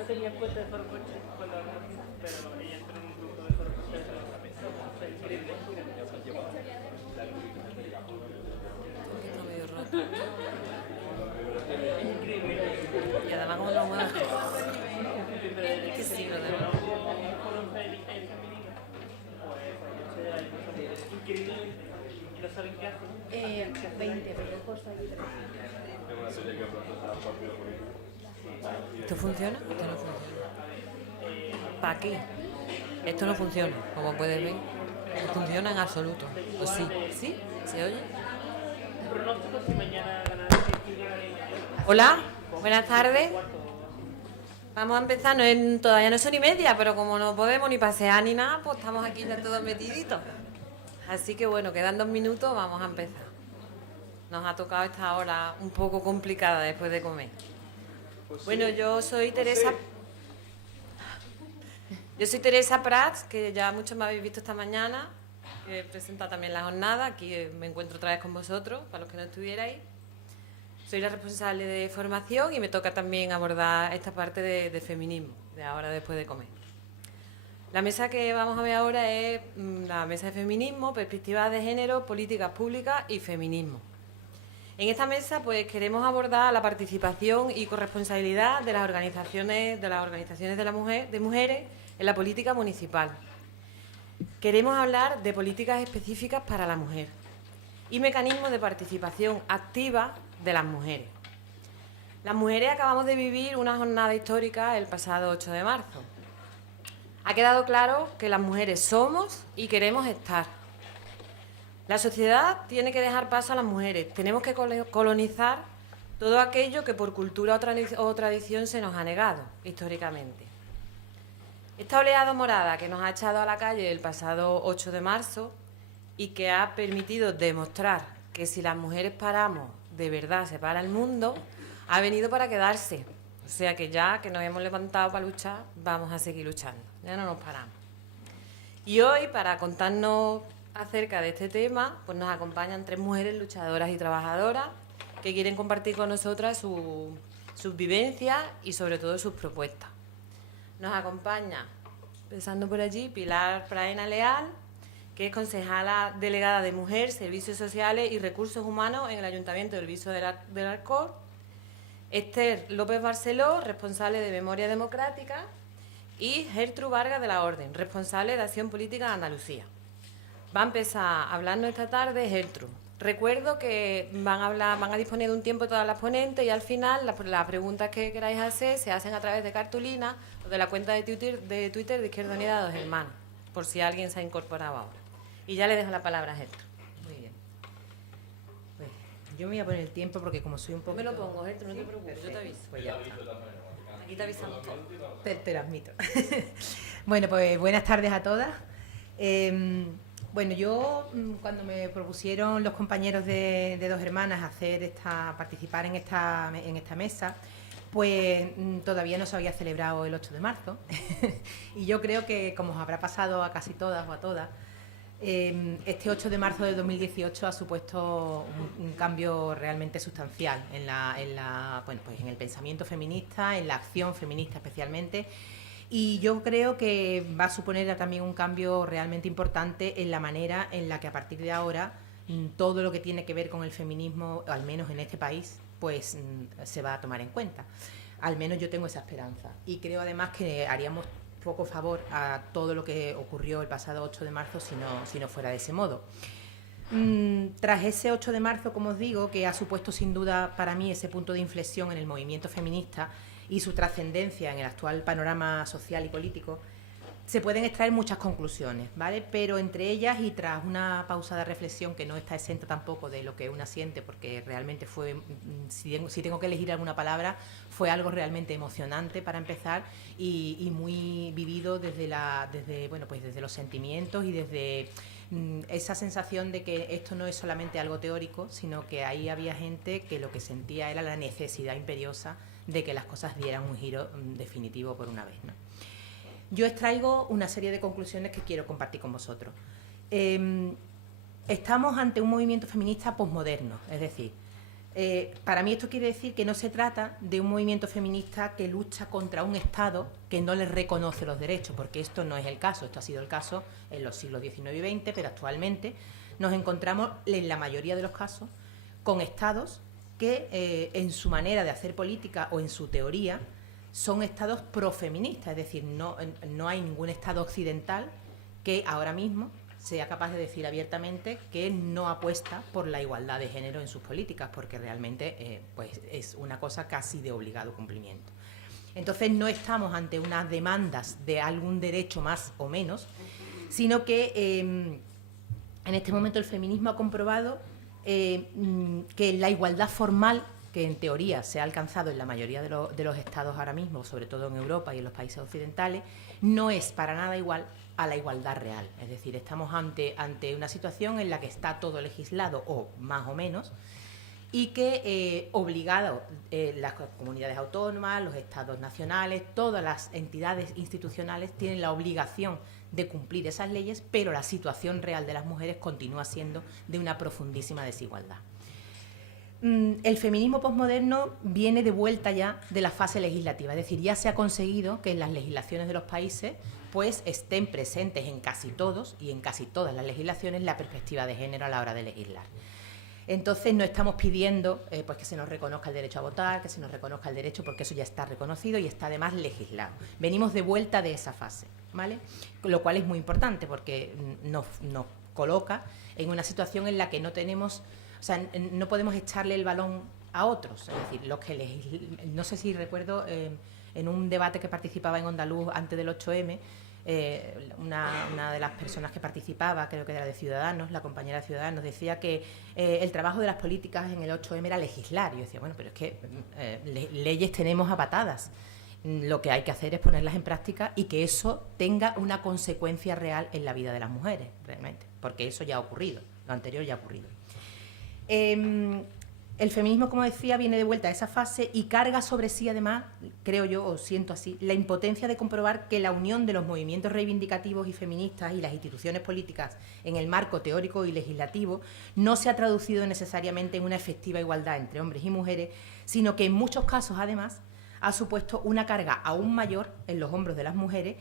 no tenía cuenta de Forocoche cuando la conocí, pero ella entró en un grupo de Forocoche de la mesa. O sea, increíble. Está medio raro. Es increíble. Y además como lo mueve. Pero desde que Qué se signo de incorporó con el femenino, pues Forocoche hay cosas increíbles y no saben qué hacen. 20, pero he puesto aquí 3. ¿Esto funciona? Esto no funciona. ¿Para qué? Esto no funciona, como puedes ver. No funciona en absoluto. ¿O sí? ¿Sí? ¿Se oye? Pronóstico si mañana ganan Hola, buenas tardes. Vamos a empezar, todavía no son ni media, pero como no podemos ni pasear ni nada, pues estamos aquí ya todos metiditos. Así que bueno, quedan 2 minutos, vamos a empezar. Nos ha tocado esta hora un poco complicada después de comer. Bueno, yo soy Teresa Prats, que ya muchos me habéis visto esta mañana, que he presentado también la jornada. Aquí me encuentro otra vez con vosotros, para los que no estuvierais. Soy la responsable de formación y me toca también abordar esta parte de feminismo, de ahora después de comer. La mesa que vamos a ver ahora es la mesa de feminismo, perspectivas de género, políticas públicas y feminismo. En esta mesa pues queremos abordar la participación y corresponsabilidad de las organizaciones de mujeres en la política municipal. Queremos hablar de políticas específicas para la mujer y mecanismos de participación activa de las mujeres. Las mujeres acabamos de vivir una jornada histórica el pasado 8 de marzo. Ha quedado claro que las mujeres somos y queremos estar. La sociedad tiene que dejar paso a las mujeres. Tenemos que colonizar todo aquello que por cultura o tradición se nos ha negado históricamente. Esta oleada morada que nos ha echado a la calle el pasado 8 de marzo y que ha permitido demostrar que si las mujeres paramos, de verdad se para el mundo, ha venido para quedarse. O sea que ya que nos hemos levantado para luchar, vamos a seguir luchando. Ya no nos paramos. Y hoy, para contarnos acerca de este tema, pues nos acompañan 3 mujeres luchadoras y trabajadoras que quieren compartir con nosotras sus vivencias y sobre todo sus propuestas. Nos acompaña, empezando por allí, Pilar Praena Leal, que es concejala delegada de Mujer, Servicios Sociales y Recursos Humanos en el Ayuntamiento del Viso del Alcor. Esther López Barceló, responsable de Memoria Democrática, y Gertrude Vargas de la Orden, responsable de Acción Política de Andalucía. Va a empezar a hablarnos esta tarde Gertrude. Recuerdo que van a disponer de un tiempo todas las ponentes y al final las preguntas que queráis hacer se hacen a través de cartulina o de la cuenta de Twitter de Izquierda Unida Dos Hermanos, por si alguien se ha incorporado ahora. Y ya le dejo la palabra a Gertrude. Muy bien. Pues yo me voy a poner el tiempo porque como soy un poco... Me lo pongo, Gertrude, no te preocupes, yo te aviso. Pues ya está. Aquí te avisamos todo. Te lo admito. Bueno, pues buenas tardes a todas. Bueno, yo cuando me propusieron los compañeros de Dos Hermanas participar en esta mesa, pues todavía no se había celebrado el 8 de marzo. Y yo creo que, como os habrá pasado a casi todas o a todas, este 8 de marzo de 2018 ha supuesto un cambio realmente sustancial en el pensamiento feminista, en la acción feminista especialmente. Y yo creo que va a suponer también un cambio realmente importante en la manera en la que a partir de ahora todo lo que tiene que ver con el feminismo, al menos en este país, pues se va a tomar en cuenta. Al menos yo tengo esa esperanza. Y creo además que haríamos poco favor a todo lo que ocurrió el pasado 8 de marzo si no fuera de ese modo. Tras ese 8 de marzo, como os digo, que ha supuesto sin duda para mí ese punto de inflexión en el movimiento feminista y su trascendencia en el actual panorama social y político, se pueden extraer muchas conclusiones, ¿vale? Pero entre ellas, y tras una pausa de reflexión que no está exenta tampoco de lo que una siente, porque realmente fue, si tengo que elegir alguna palabra, fue algo realmente emocionante para empezar y muy vivido desde los sentimientos y desde esa sensación de que esto no es solamente algo teórico, sino que ahí había gente que lo que sentía era la necesidad imperiosa de que las cosas dieran un giro definitivo por una vez, ¿no? Yo extraigo una serie de conclusiones que quiero compartir con vosotros. Estamos ante un movimiento feminista posmoderno, es decir, Para mí esto quiere decir que no se trata de un movimiento feminista que lucha contra un Estado que no les reconoce los derechos, porque esto no es el caso. Esto ha sido el caso en los siglos XIX y XX, pero actualmente nos encontramos, en la mayoría de los casos, con Estados que en su manera de hacer política o en su teoría son Estados profeministas, es decir, no hay ningún Estado occidental que ahora mismo sea capaz de decir abiertamente que no apuesta por la igualdad de género en sus políticas, porque realmente pues es una cosa casi de obligado cumplimiento. Entonces no estamos ante unas demandas de algún derecho más o menos, sino que en este momento el feminismo ha comprobado que la igualdad formal, que en teoría se ha alcanzado en la mayoría de los estados ahora mismo, sobre todo en Europa y en los países occidentales, no es para nada igual a la igualdad real. Es decir, estamos ante una situación en la que está todo legislado, o más o menos, y que obligado las comunidades autónomas, los estados nacionales, todas las entidades institucionales tienen la obligación de cumplir esas leyes, pero la situación real de las mujeres continúa siendo de una profundísima desigualdad. El feminismo posmoderno viene de vuelta ya de la fase legislativa, es decir, ya se ha conseguido que en las legislaciones de los países pues estén presentes en casi todos y en casi todas las legislaciones la perspectiva de género a la hora de legislar. Entonces no estamos pidiendo pues que se nos reconozca el derecho a votar, que se nos reconozca el derecho, porque eso ya está reconocido y está además legislado. Venimos de vuelta de esa fase, ¿vale? Lo cual es muy importante porque nos coloca en una situación en la que no tenemos, o sea, no podemos echarle el balón a otros. Es decir, los que no sé si recuerdo en un debate que participaba en Ondaluz antes del 8M, una de las personas que participaba, creo que era de Ciudadanos, la compañera de Ciudadanos, decía que el trabajo de las políticas en el 8M era legislar. Y yo decía, bueno, pero es que leyes tenemos a patadas. Lo que hay que hacer es ponerlas en práctica y que eso tenga una consecuencia real en la vida de las mujeres, realmente, porque eso ya ha ocurrido, lo anterior ya ha ocurrido. El feminismo, como decía, viene de vuelta a esa fase y carga sobre sí, además, creo yo, o siento así, la impotencia de comprobar que la unión de los movimientos reivindicativos y feministas y las instituciones políticas en el marco teórico y legislativo no se ha traducido necesariamente en una efectiva igualdad entre hombres y mujeres, sino que en muchos casos, además, ha supuesto una carga aún mayor en los hombros de las mujeres,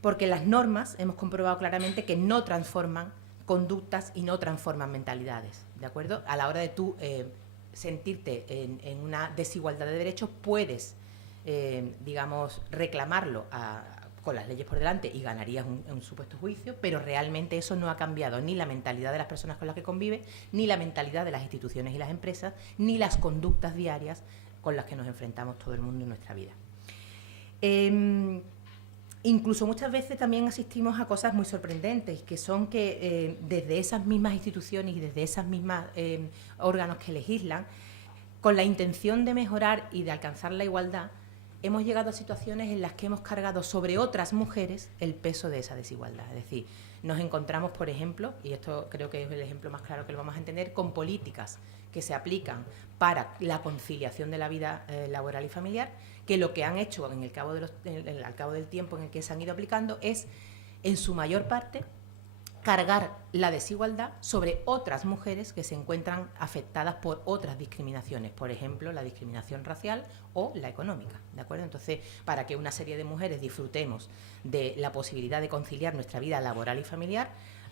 porque las normas hemos comprobado claramente que no transforman conductas y no transforman mentalidades, ¿de acuerdo? A la hora de tú sentirte en una desigualdad de derechos, puedes, digamos, reclamarlo con las leyes por delante y ganarías un supuesto juicio, pero realmente eso no ha cambiado ni la mentalidad de las personas con las que convives, ni la mentalidad de las instituciones y las empresas, ni las conductas diarias con las que nos enfrentamos todo el mundo en nuestra vida. Incluso muchas veces también asistimos a cosas muy sorprendentes, que son que desde esas mismas instituciones y desde esas mismas órganos que legislan, con la intención de mejorar y de alcanzar la igualdad, hemos llegado a situaciones en las que hemos cargado sobre otras mujeres el peso de esa desigualdad. Es decir, nos encontramos, por ejemplo, y esto creo que es el ejemplo más claro que lo vamos a entender, con políticas que se aplican para la conciliación de la vida laboral y familiar, que lo que han hecho al cabo del tiempo en el que se han ido aplicando es, en su mayor parte, cargar la desigualdad sobre otras mujeres que se encuentran afectadas por otras discriminaciones, por ejemplo, la discriminación racial o la económica, ¿de acuerdo? Entonces, para que una serie de mujeres disfrutemos de la posibilidad de conciliar nuestra vida laboral y familiar,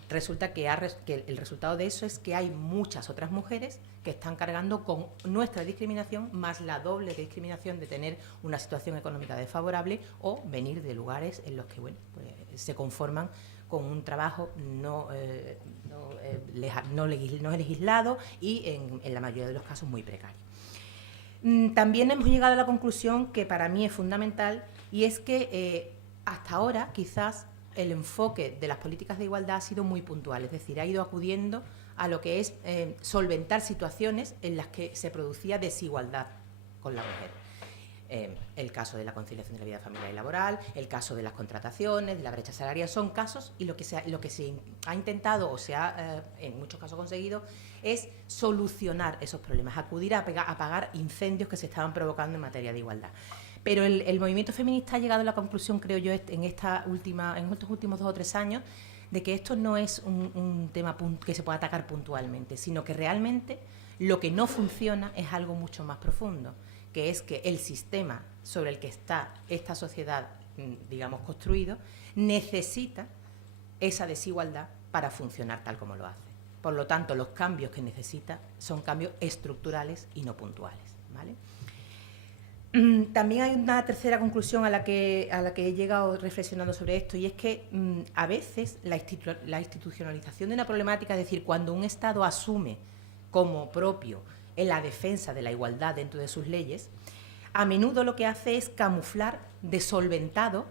resulta que el resultado de eso es que hay muchas otras mujeres que están cargando con nuestra discriminación, más la doble discriminación de tener una situación económica desfavorable o venir de lugares en los que pues, se conforman con un trabajo no legislado y en la mayoría de los casos muy precario. También hemos llegado a la conclusión que para mí es fundamental, y es que hasta ahora quizás el enfoque de las políticas de igualdad ha sido muy puntual, es decir, ha ido acudiendo a lo que es solventar situaciones en las que se producía desigualdad con la mujer. El caso de la conciliación de la vida familiar y laboral, el caso de las contrataciones, de la brecha salarial, son casos, y lo que se ha intentado o se ha en muchos casos conseguido es solucionar esos problemas, acudir a apagar incendios que se estaban provocando en materia de igualdad. Pero el movimiento feminista ha llegado a la conclusión, creo yo, en estos últimos 2 o 3 años, de que esto no es un tema que se pueda atacar puntualmente, sino que realmente Lo que no funciona es algo mucho más profundo, que es que el sistema sobre el que está esta sociedad, digamos, construido, necesita esa desigualdad para funcionar tal como lo hace. Por lo tanto, los cambios que necesita son cambios estructurales y no puntuales, ¿vale? También hay una tercera conclusión a la que he llegado reflexionando sobre esto, y es que a veces la institucionalización de una problemática, es decir, cuando un Estado asume como propio en la defensa de la igualdad dentro de sus leyes, a menudo lo que hace es camuflar de solventado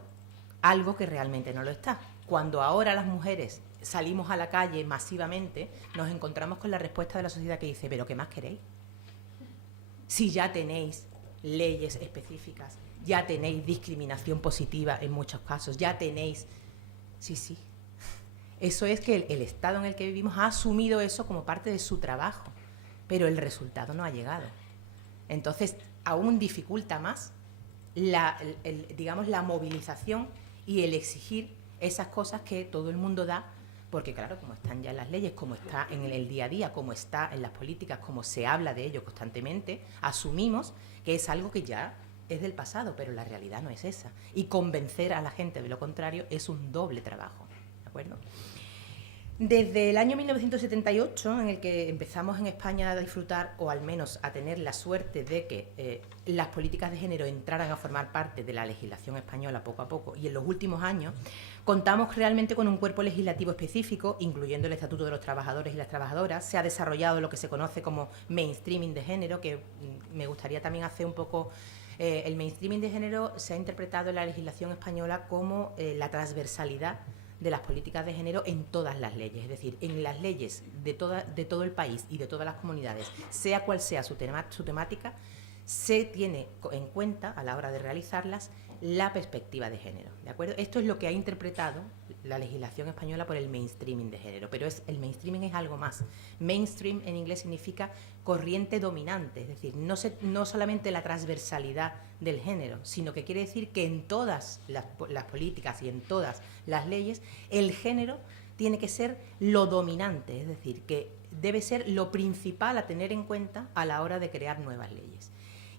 algo que realmente no lo está. Cuando ahora las mujeres salimos a la calle masivamente, nos encontramos con la respuesta de la sociedad que dice: ¿pero qué más queréis? Si ya tenéis leyes específicas, ya tenéis discriminación positiva en muchos casos, ya tenéis... Sí. Eso es que el Estado en el que vivimos ha asumido eso como parte de su trabajo, pero el resultado no ha llegado. Entonces, aún dificulta más digamos, la movilización y el exigir esas cosas que todo el mundo da, porque claro, como están ya en las leyes, como está en el día a día, como está en las políticas, como se habla de ello constantemente, asumimos que es algo que ya es del pasado, pero la realidad no es esa. Y convencer a la gente de lo contrario es un doble trabajo, ¿de acuerdo? Desde el año 1978, en el que empezamos en España a disfrutar, o al menos a tener la suerte de que las políticas de género entraran a formar parte de la legislación española poco a poco, y en los últimos años contamos realmente con un cuerpo legislativo específico, incluyendo el Estatuto de los Trabajadores y las Trabajadoras. Se ha desarrollado lo que se conoce como mainstreaming de género, que me gustaría también hacer un poco... el mainstreaming de género se ha interpretado en la legislación española como la transversalidad de las políticas de género en todas las leyes, es decir, en las leyes de todo el país y de todas las comunidades, sea cual sea su temática, se tiene en cuenta a la hora de realizarlas la perspectiva de género, ¿de acuerdo? Esto es lo que ha interpretado la legislación española por el mainstreaming de género, pero el mainstreaming es algo más. Mainstream en inglés significa corriente dominante, es decir, no solamente la transversalidad del género, sino que quiere decir que en todas las políticas y en todas las leyes el género tiene que ser lo dominante, es decir, que debe ser lo principal a tener en cuenta a la hora de crear nuevas leyes.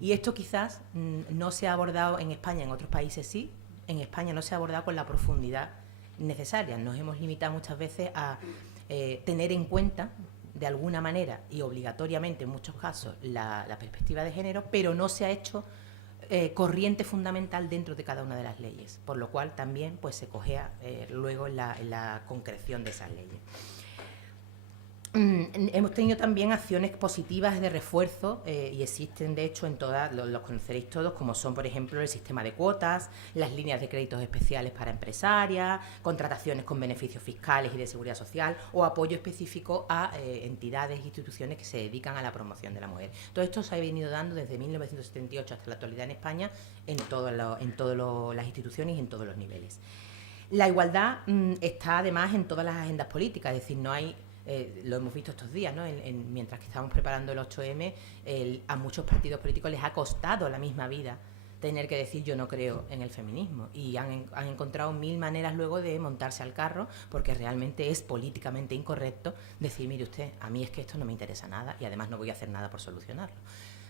Y esto quizás no se ha abordado en España, en otros países sí, en España no se ha abordado con la profundidad necesaria. Nos hemos limitado muchas veces a tener en cuenta de alguna manera y obligatoriamente en muchos casos la perspectiva de género, pero no se ha hecho corriente fundamental dentro de cada una de las leyes, por lo cual también pues se cojea luego en la concreción de esas leyes. Hemos tenido también acciones positivas de refuerzo y existen de hecho en todas, los conoceréis todos, como son por ejemplo el sistema de cuotas, las líneas de créditos especiales para empresarias, contrataciones con beneficios fiscales y de seguridad social o apoyo específico a entidades e instituciones que se dedican a la promoción de la mujer. Todo esto se ha venido dando desde 1978 hasta la actualidad en España en todas las instituciones y en todos los niveles. La igualdad está además en todas las agendas políticas, es decir, no hay... lo hemos visto estos días, ¿no? Mientras que estamos preparando el 8M, a muchos partidos políticos les ha costado la misma vida tener que decir yo no creo en el feminismo, y han encontrado mil maneras luego de montarse al carro, porque realmente es políticamente incorrecto decir, mire usted, a mí es que esto no me interesa nada y además no voy a hacer nada por solucionarlo.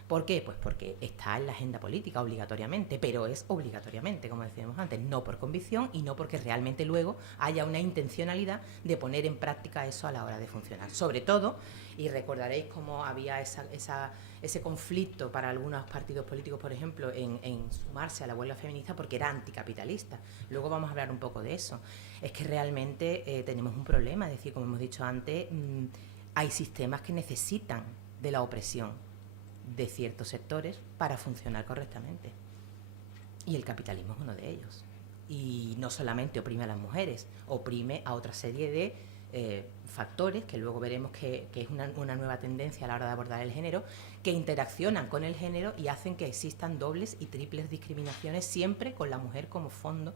¿Por qué? Pues porque está en la agenda política obligatoriamente, pero es obligatoriamente, como decíamos antes, no por convicción y no porque realmente luego haya una intencionalidad de poner en práctica eso a la hora de funcionar. Sobre todo, y recordaréis cómo había ese conflicto para algunos partidos políticos, por ejemplo, en sumarse a la huelga feminista porque era anticapitalista. Luego vamos a hablar un poco de eso. Es que realmente tenemos un problema, es decir, como hemos dicho antes, hay sistemas que necesitan de la opresión de ciertos sectores para funcionar correctamente. Y el capitalismo es uno de ellos. Y no solamente oprime a las mujeres, oprime a otra serie de factores que luego veremos que es una nueva tendencia a la hora de abordar el género, que interaccionan con el género y hacen que existan dobles y triples discriminaciones, siempre con la mujer como fondo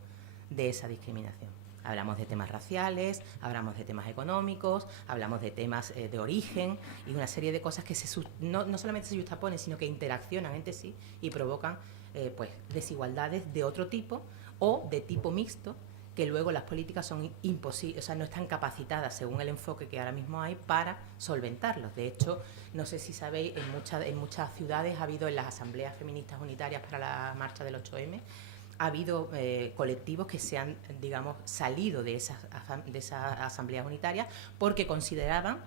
de esa discriminación. Hablamos de temas raciales, hablamos de temas económicos, hablamos de temas de origen y una serie de cosas que no solamente se justaponen, sino que interaccionan entre sí y provocan pues desigualdades de otro tipo o de tipo mixto que luego las políticas son imposibles, o sea, no están capacitadas, según el enfoque que ahora mismo hay, para solventarlos. De hecho, no sé si sabéis, en muchas ciudades ha habido, en las asambleas feministas unitarias para la marcha del 8M, ha habido colectivos que se han, digamos, salido de esas asambleas unitarias porque consideraban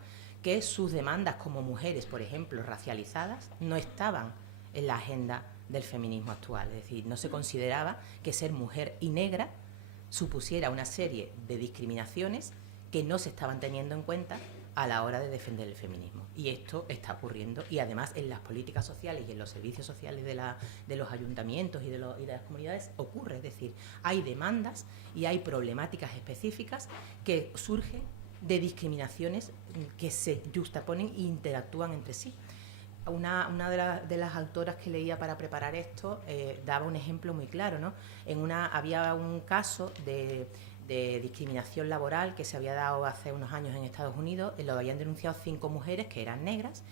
que sus demandas como mujeres, por ejemplo, racializadas, no estaban en la agenda del feminismo actual. Es decir, no se consideraba que ser mujer y negra supusiera una serie de discriminaciones que no se estaban teniendo en cuenta a la hora de defender el feminismo. Y esto está ocurriendo, y además en las políticas sociales y en los servicios sociales de los ayuntamientos y de las comunidades ocurre. Es decir, hay demandas y hay problemáticas específicas que surgen de discriminaciones que se justaponen e interactúan entre sí. Una de las autoras que leía para preparar esto daba un ejemplo muy claro, ¿no? Había un caso de discriminación laboral que se había dado hace unos años en Estados Unidos. Lo habían denunciado 5 mujeres que eran negras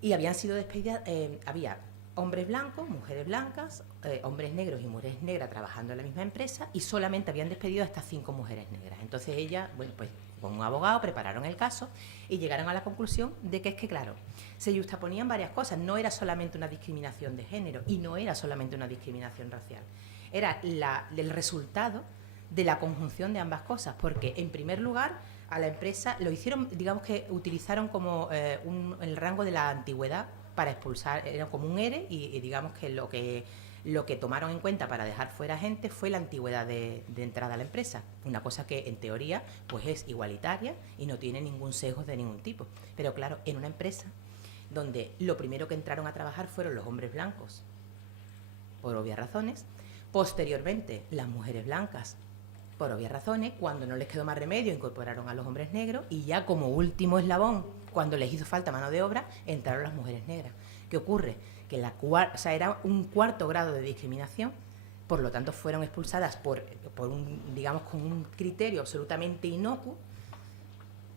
y habían sido despedidas. Había hombres blancos, mujeres blancas, hombres negros y mujeres negras trabajando en la misma empresa, y solamente habían despedido a estas 5 mujeres negras. Entonces ellas, bueno, pues con un abogado prepararon el caso y llegaron a la conclusión de que es que, claro, se justaponían varias cosas. No era solamente una discriminación de género y no era solamente una discriminación racial. Era el resultado de la conjunción de ambas cosas, porque en primer lugar a la empresa lo hicieron, digamos que utilizaron como el rango de la antigüedad para expulsar, era como un ERE, y digamos que lo que tomaron en cuenta para dejar fuera gente fue la antigüedad de entrada a la empresa, una cosa que en teoría pues es igualitaria y no tiene ningún sesgo de ningún tipo. Pero claro, en una empresa donde lo primero que entraron a trabajar fueron los hombres blancos, por obvias razones, posteriormente las mujeres blancas, por obvias razones, cuando no les quedó más remedio incorporaron a los hombres negros, y ya como último eslabón, cuando les hizo falta mano de obra, entraron las mujeres negras. ¿Qué ocurre? Que era un cuarto grado de discriminación, por lo tanto fueron expulsadas por digamos, con un criterio absolutamente inocuo.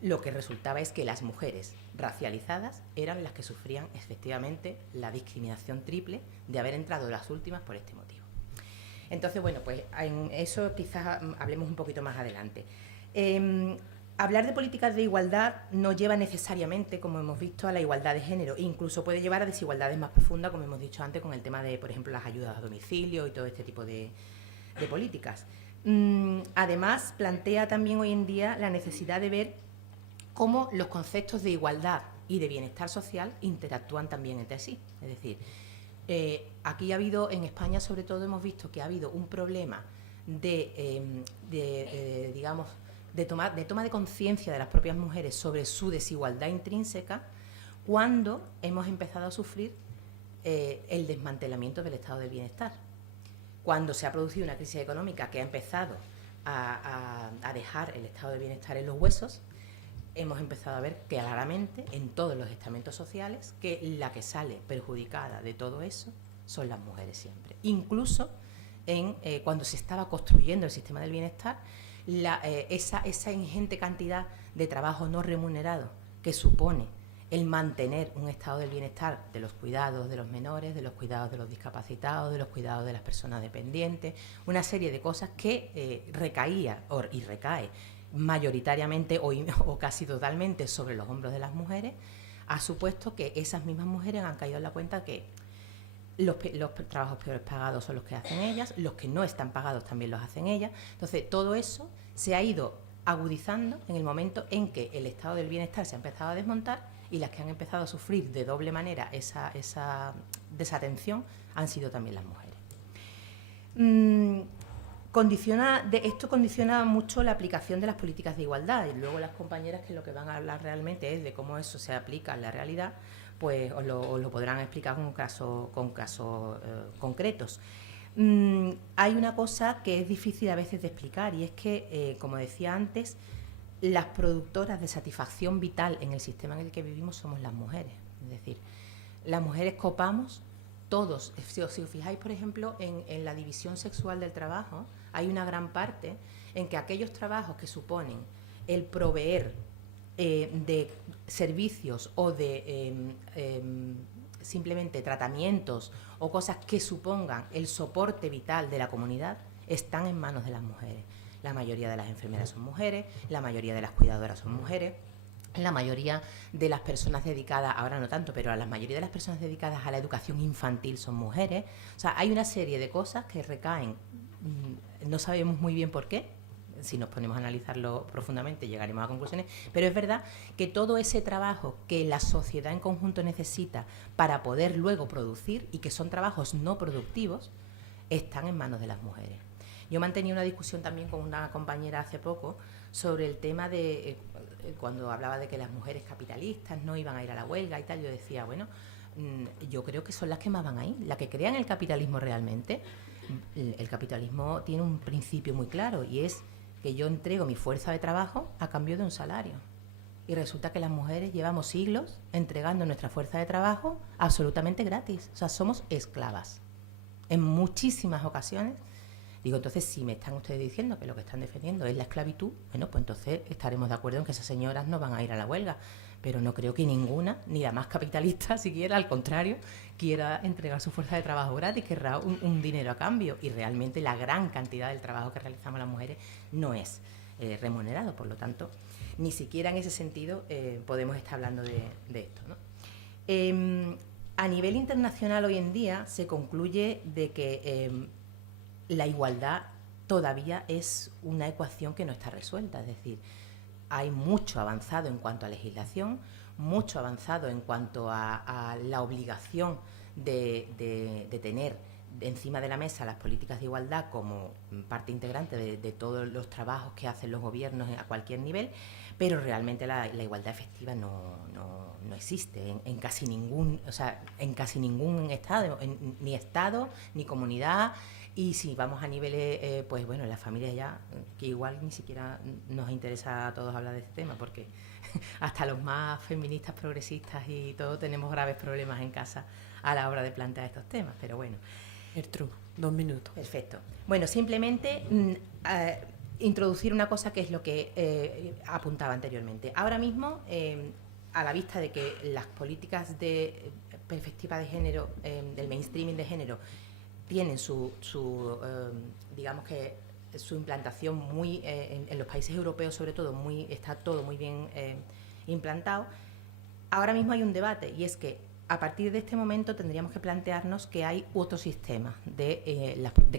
Lo que resultaba es que las mujeres racializadas eran las que sufrían efectivamente la discriminación triple de haber entrado las últimas por este motivo. Entonces, bueno, pues en eso quizás hablemos un poquito más adelante. Hablar de políticas de igualdad no lleva necesariamente, como hemos visto, a la igualdad de género. Incluso puede llevar a desigualdades más profundas, como hemos dicho antes, con el tema de, por ejemplo, las ayudas a domicilio y todo este tipo de políticas. Además, plantea también hoy en día la necesidad de ver cómo los conceptos de igualdad y de bienestar social interactúan también entre sí. Es decir, aquí ha habido, en España sobre todo, hemos visto que ha habido un problema digamos, de toma de conciencia de las propias mujeres sobre su desigualdad intrínseca, cuando hemos empezado a sufrir el desmantelamiento del estado del bienestar. Cuando se ha producido una crisis económica que ha empezado a dejar el estado del bienestar en los huesos, hemos empezado a ver claramente en todos los estamentos sociales que la que sale perjudicada de todo eso son las mujeres siempre. Incluso cuando se estaba construyendo el sistema del bienestar, esa ingente cantidad de trabajo no remunerado que supone el mantener un estado del bienestar de los cuidados de los menores, de los cuidados de los discapacitados, de los cuidados de las personas dependientes, una serie de cosas que recaía y recae mayoritariamente o casi totalmente sobre los hombros de las mujeres, ha supuesto que esas mismas mujeres han caído en la cuenta que los trabajos peores pagados son los que hacen ellas, los que no están pagados también los hacen ellas. Entonces, todo eso se ha ido agudizando en el momento en que el estado del bienestar se ha empezado a desmontar, y las que han empezado a sufrir de doble manera esa desatención han sido también las mujeres. Esto condiciona mucho la aplicación de las políticas de igualdad, y luego las compañeras, que lo que van a hablar realmente es de cómo eso se aplica en la realidad, pues os lo podrán explicar con casos concretos. Hay una cosa que es difícil a veces de explicar, y es que, como decía antes, las productoras de satisfacción vital en el sistema en el que vivimos somos las mujeres. Es decir, las mujeres copamos todos. Si os fijáis, por ejemplo, en la división sexual del trabajo, hay una gran parte en que aquellos trabajos que suponen el proveer de servicios o de simplemente tratamientos o cosas que supongan el soporte vital de la comunidad están en manos de las mujeres. La mayoría de las enfermeras son mujeres, la mayoría de las cuidadoras son mujeres, la mayoría de las personas dedicadas, ahora no tanto, pero la mayoría de las personas dedicadas a la educación infantil son mujeres. O sea, hay una serie de cosas que recaen, no sabemos muy bien por qué. Si nos ponemos a analizarlo profundamente llegaremos a conclusiones, pero es verdad que todo ese trabajo que la sociedad en conjunto necesita para poder luego producir, y que son trabajos no productivos, están en manos de las mujeres. Yo mantenía una discusión también con una compañera hace poco sobre el tema de, cuando hablaba de que las mujeres capitalistas no iban a ir a la huelga y tal, yo decía, bueno, yo creo que son las que más van a ir, las que crean el capitalismo realmente. El capitalismo tiene un principio muy claro, y es que yo entrego mi fuerza de trabajo a cambio de un salario. Y resulta que las mujeres llevamos siglos entregando nuestra fuerza de trabajo absolutamente gratis. O sea, somos esclavas. En muchísimas ocasiones. Digo, entonces, si me están ustedes diciendo que lo que están defendiendo es la esclavitud, bueno, pues entonces estaremos de acuerdo en que esas señoras no van a ir a la huelga. Pero no creo que ninguna, ni la más capitalista siquiera, al contrario, quiera entregar su fuerza de trabajo gratis, querrá un dinero a cambio. Y realmente la gran cantidad del trabajo que realizamos las mujeres no es remunerado. Por lo tanto, ni siquiera en ese sentido podemos estar hablando de esto, ¿no? A nivel internacional hoy en día se concluye de que la igualdad todavía es una ecuación que no está resuelta. Es decir, hay mucho avanzado en cuanto a legislación, mucho avanzado en cuanto a la obligación de tener encima de la mesa las políticas de igualdad como parte integrante de todos los trabajos que hacen los gobiernos a cualquier nivel, pero realmente la igualdad efectiva no existe en casi ningún, o sea, en casi ningún estado, ni estado ni comunidad. Y si vamos a niveles, pues bueno, en las familias ya, que igual ni siquiera nos interesa a todos hablar de este tema, porque hasta los más feministas, progresistas y todo tenemos graves problemas en casa a la hora de plantear estos temas, pero bueno. Gertrude, 2 minutos. Perfecto. Bueno, simplemente introducir una cosa que es lo que apuntaba anteriormente. Ahora mismo, a la vista de que las políticas de perspectiva de género, del mainstreaming de género, tienen digamos que su implantación muy en los países europeos, sobre todo, está todo muy bien implantado. Ahora mismo hay un debate, y es que a partir de este momento tendríamos que plantearnos que hay otro sistema de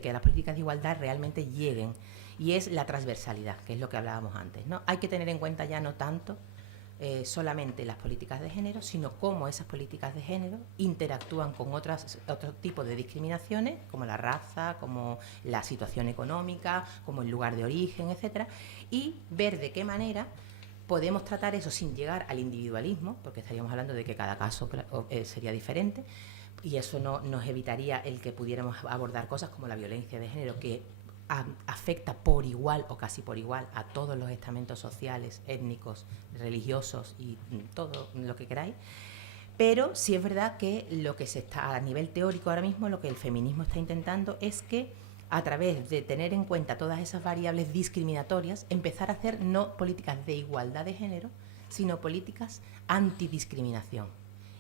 que las políticas de igualdad realmente lleguen, y es la transversalidad, que es lo que hablábamos antes, ¿no? Hay que tener en cuenta ya no tanto solamente las políticas de género, sino cómo esas políticas de género interactúan con otro tipo de discriminaciones, como la raza, como la situación económica, como el lugar de origen, etcétera, y ver de qué manera podemos tratar eso sin llegar al individualismo, porque estaríamos hablando de que cada caso sería diferente, y eso nos evitaría el que pudiéramos abordar cosas como la violencia de género, que afecta por igual o casi por igual a todos los estamentos sociales, étnicos, religiosos y todo lo que queráis. Pero sí es verdad que lo que se está a nivel teórico ahora mismo, lo que el feminismo está intentando es que, a través de tener en cuenta todas esas variables discriminatorias, empezar a hacer no políticas de igualdad de género, sino políticas antidiscriminación.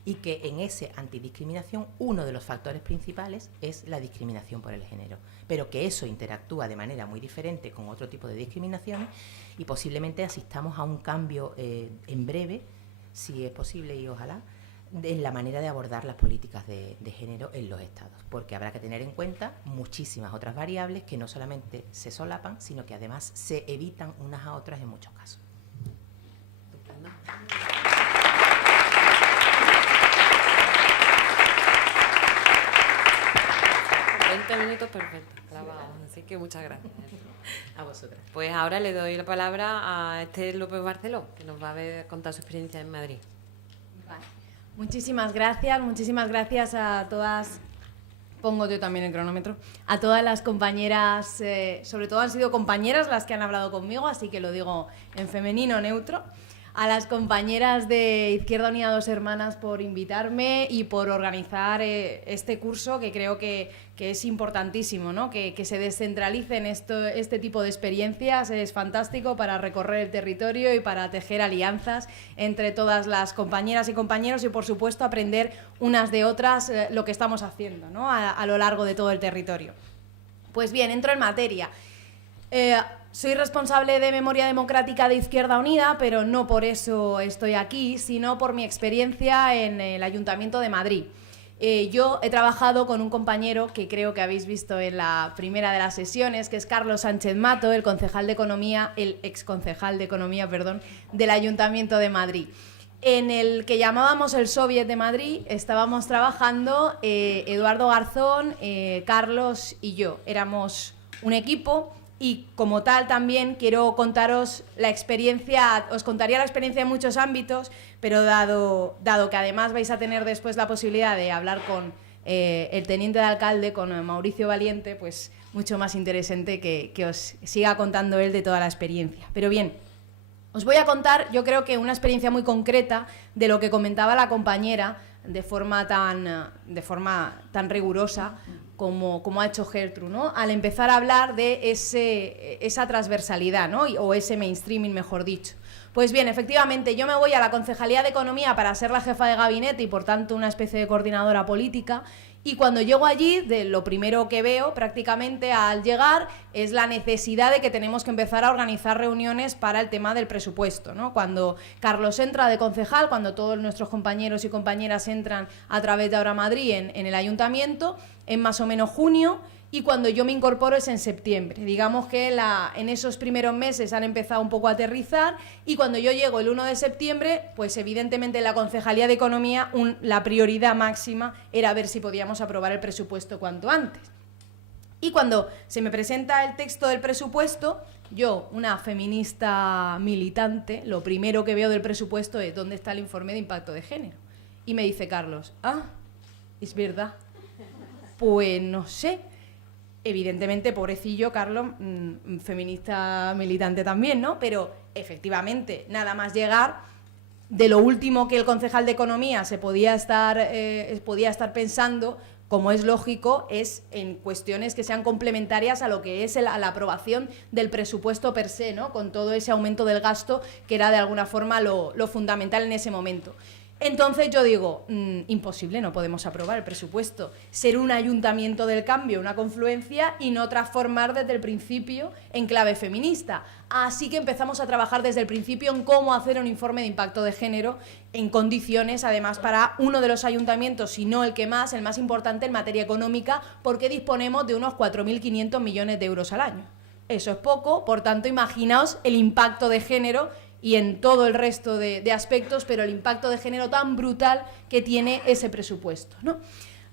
Y que en ese antidiscriminación uno de los factores principales es la discriminación por el género, pero que eso interactúa de manera muy diferente con otro tipo de discriminaciones, y posiblemente asistamos a un cambio en breve, si es posible y ojalá, en la manera de abordar las políticas de género en los estados, porque habrá que tener en cuenta muchísimas otras variables que no solamente se solapan, sino que además se evitan unas a otras en muchos casos. 20 minutos perfecto, clavado. Así que muchas gracias. A vosotras. Pues ahora le doy la palabra a Esther López Barceló, que nos va a contar su experiencia en Madrid. Vale. Muchísimas gracias a todas. Pongo yo también el cronómetro. A todas las compañeras, sobre todo han sido compañeras las que han hablado conmigo, así que lo digo en femenino neutro. A las compañeras de Izquierda Unida Dos Hermanas por invitarme y por organizar este curso, que creo que es importantísimo, ¿no? Que se descentralicen este tipo de experiencias. Es fantástico para recorrer el territorio y para tejer alianzas entre todas las compañeras y compañeros, y por supuesto aprender unas de otras lo que estamos haciendo, ¿no? A lo largo de todo el territorio. Pues bien, entro en materia. soy responsable de Memoria Democrática de Izquierda Unida, pero no por eso estoy aquí, sino por mi experiencia en el Ayuntamiento de Madrid. Yo he trabajado con un compañero que creo que habéis visto en la primera de las sesiones, que es Carlos Sánchez Mato, el exconcejal de Economía, del Ayuntamiento de Madrid. En el que llamábamos el Soviet de Madrid estábamos trabajando Eduardo Garzón, Carlos y yo. Éramos un equipo y como tal también quiero contaros la experiencia, os contaría la experiencia en muchos ámbitos, pero dado que además vais a tener después la posibilidad de hablar con el teniente de alcalde, con Mauricio Valiente, pues mucho más interesante que os siga contando él de toda la experiencia. Pero bien, os voy a contar, yo creo que una experiencia muy concreta de lo que comentaba la compañera de forma tan rigurosa como ha hecho Gertrude, ¿no? Al empezar a hablar de esa transversalidad, ¿no? O ese mainstreaming, mejor dicho. Pues bien, efectivamente, yo me voy a la Concejalía de Economía para ser la jefa de gabinete y, por tanto, una especie de coordinadora política. Y cuando llego allí, lo primero que veo prácticamente al llegar es la necesidad de que tenemos que empezar a organizar reuniones para el tema del presupuesto, ¿no? Cuando Carlos entra de concejal, cuando todos nuestros compañeros y compañeras entran a través de Ahora Madrid en el ayuntamiento, en más o menos junio, y cuando yo me incorporo es en septiembre. Digamos que en esos primeros meses han empezado un poco a aterrizar, y cuando yo llego el 1 de septiembre, pues evidentemente en la Concejalía de Economía la prioridad máxima era ver si podíamos aprobar el presupuesto cuanto antes. Y cuando se me presenta el texto del presupuesto, yo, una feminista militante, lo primero que veo del presupuesto es ¿dónde está el informe de impacto de género? Y me dice Carlos, es verdad, pues no sé. Evidentemente, pobrecillo, Carlos, feminista militante también, ¿no? Pero efectivamente, nada más llegar, de lo último que el concejal de Economía podía estar pensando, como es lógico, es en cuestiones que sean complementarias a lo que es la aprobación del presupuesto per se, ¿no? Con todo ese aumento del gasto que era de alguna forma lo fundamental en ese momento. Entonces yo digo, imposible, no podemos aprobar el presupuesto, ser un ayuntamiento del cambio, una confluencia, y no transformar desde el principio en clave feminista. Así que empezamos a trabajar desde el principio en cómo hacer un informe de impacto de género en condiciones, además, para uno de los ayuntamientos, si no el más importante en materia económica, porque disponemos de unos 4.500 millones de euros al año. Eso es poco, por tanto, imaginaos el impacto de género y en todo el resto de aspectos, pero el impacto de género tan brutal que tiene ese presupuesto, ¿no?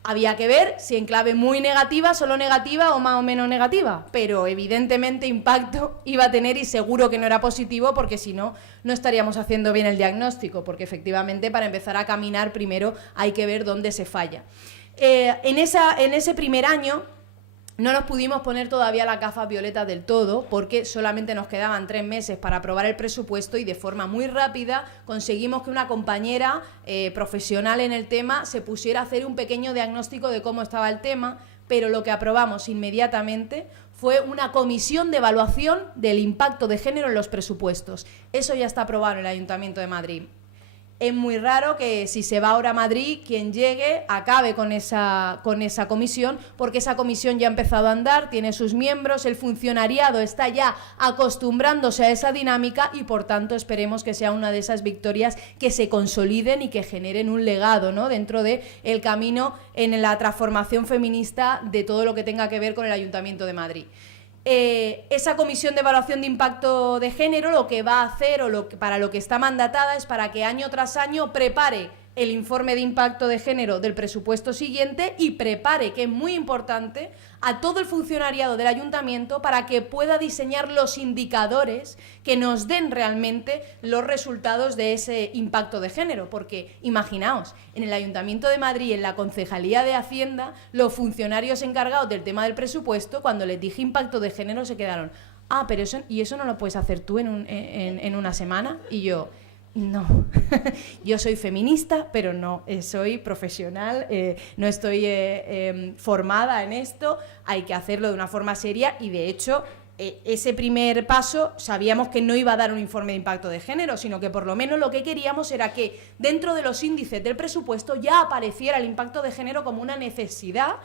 Había que ver si en clave muy negativa, solo negativa o más o menos negativa, pero evidentemente impacto iba a tener, y seguro que no era positivo, porque si no, no estaríamos haciendo bien el diagnóstico, porque efectivamente para empezar a caminar primero hay que ver dónde se falla. En ese primer año no nos pudimos poner todavía las gafas violetas del todo, porque solamente nos quedaban 3 meses para aprobar el presupuesto, y de forma muy rápida conseguimos que una compañera profesional en el tema se pusiera a hacer un pequeño diagnóstico de cómo estaba el tema, pero lo que aprobamos inmediatamente fue una comisión de evaluación del impacto de género en los presupuestos. Eso ya está aprobado en el Ayuntamiento de Madrid. Es muy raro que si se va ahora a Madrid, quien llegue acabe con esa comisión, porque esa comisión ya ha empezado a andar, tiene sus miembros, el funcionariado está ya acostumbrándose a esa dinámica, y por tanto esperemos que sea una de esas victorias que se consoliden y que generen un legado, ¿no?, dentro del camino en la transformación feminista de todo lo que tenga que ver con el Ayuntamiento de Madrid. Esa comisión de evaluación de impacto de género lo que va a hacer, para lo que está mandatada, es para que año tras año prepare el informe de impacto de género del presupuesto siguiente, y prepare, que es muy importante, a todo el funcionariado del ayuntamiento para que pueda diseñar los indicadores que nos den realmente los resultados de ese impacto de género. Porque imaginaos, en el Ayuntamiento de Madrid, en la Concejalía de Hacienda, los funcionarios encargados del tema del presupuesto, cuando les dije impacto de género, se quedaron, pero eso no lo puedes hacer tú en una semana. Y yo, no, yo soy feminista, pero no soy profesional, no estoy formada en esto, hay que hacerlo de una forma seria, y de hecho ese primer paso sabíamos que no iba a dar un informe de impacto de género, sino que por lo menos lo que queríamos era que dentro de los índices del presupuesto ya apareciera el impacto de género como una necesidad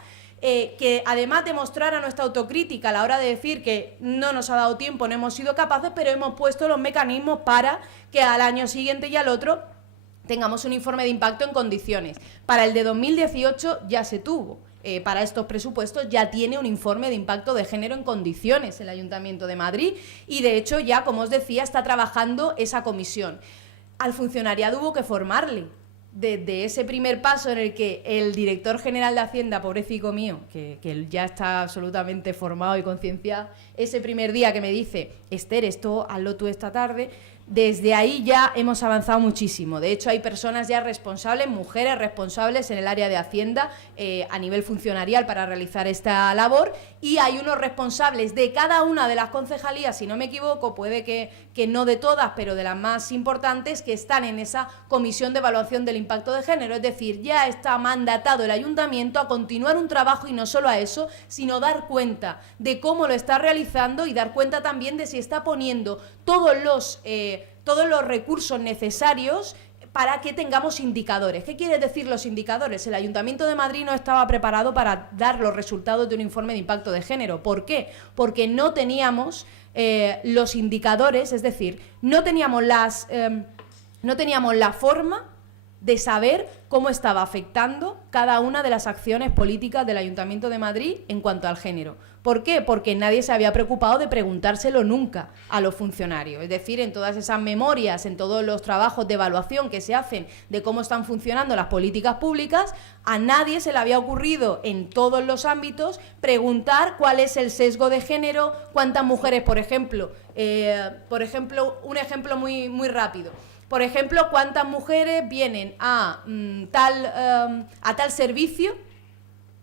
que además demostrara nuestra autocrítica a la hora de decir que no nos ha dado tiempo, no hemos sido capaces, pero hemos puesto los mecanismos para que al año siguiente y al otro tengamos un informe de impacto en condiciones. Para el de 2018 ya se tuvo. Para estos presupuestos ya tiene un informe de impacto de género en condiciones el Ayuntamiento de Madrid y, de hecho, ya, como os decía, está trabajando esa comisión. Al funcionariado hubo que formarle. Desde ese primer paso en el que el director general de Hacienda, pobrecito mío, que ya está absolutamente formado y concienciado, ese primer día que me dice, Esther, esto hazlo tú esta tarde, desde ahí ya hemos avanzado muchísimo. De hecho, hay personas ya responsables, mujeres responsables en el área de Hacienda a nivel funcionarial para realizar esta labor, y hay unos responsables de cada una de las concejalías, si no me equivoco, puede que no de todas, pero de las más importantes, que están en esa comisión de evaluación del impacto de género. Es decir, ya está mandatado el ayuntamiento a continuar un trabajo, y no solo a eso, sino dar cuenta de cómo lo está realizando y dar cuenta también de si está poniendo todos los recursos necesarios para que tengamos indicadores. ¿Qué quiere decir los indicadores? El Ayuntamiento de Madrid no estaba preparado para dar los resultados de un informe de impacto de género. ¿Por qué? Porque no teníamos los indicadores, es decir, no teníamos la forma de saber cómo estaba afectando cada una de las acciones políticas del Ayuntamiento de Madrid en cuanto al género. ¿Por qué? Porque nadie se había preocupado de preguntárselo nunca a los funcionarios. Es decir, en todas esas memorias, en todos los trabajos de evaluación que se hacen de cómo están funcionando las políticas públicas, a nadie se le había ocurrido en todos los ámbitos preguntar cuál es el sesgo de género, cuántas mujeres, por ejemplo, un ejemplo muy rápido. Por ejemplo, cuántas mujeres vienen a tal servicio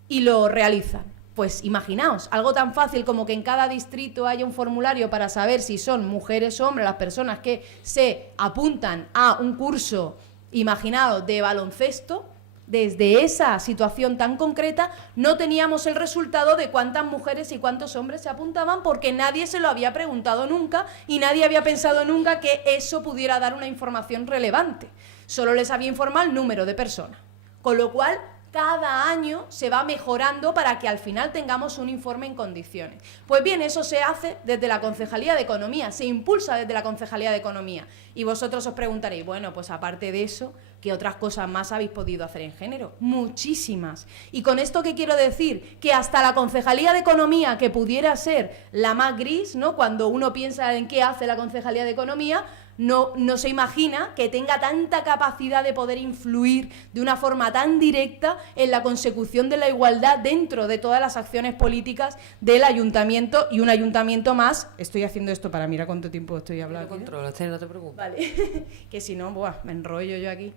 y lo realizan. Pues imaginaos, algo tan fácil como que en cada distrito haya un formulario para saber si son mujeres o hombres las personas que se apuntan a un curso, imaginaos, de baloncesto. Desde esa situación tan concreta no teníamos el resultado de cuántas mujeres y cuántos hombres se apuntaban, porque nadie se lo había preguntado nunca y nadie había pensado nunca que eso pudiera dar una información relevante. Solo les había informado el número de personas. Con lo cual, cada año se va mejorando para que al final tengamos un informe en condiciones. Pues bien, eso se hace desde la Concejalía de Economía, se impulsa desde la Concejalía de Economía. Y vosotros os preguntaréis, bueno, pues aparte de eso, ¿qué otras cosas más habéis podido hacer en género? Muchísimas. Y con esto, ¿qué quiero decir? Que hasta la Concejalía de Economía, que pudiera ser la más gris, ¿no?, cuando uno piensa en qué hace la Concejalía de Economía, no se imagina que tenga tanta capacidad de poder influir de una forma tan directa en la consecución de la igualdad dentro de todas las acciones políticas del ayuntamiento, y un ayuntamiento más. Estoy haciendo esto para mirar cuánto tiempo estoy hablando. Lo controlo, no te preocupes. Vale, que si no, me enrollo yo aquí.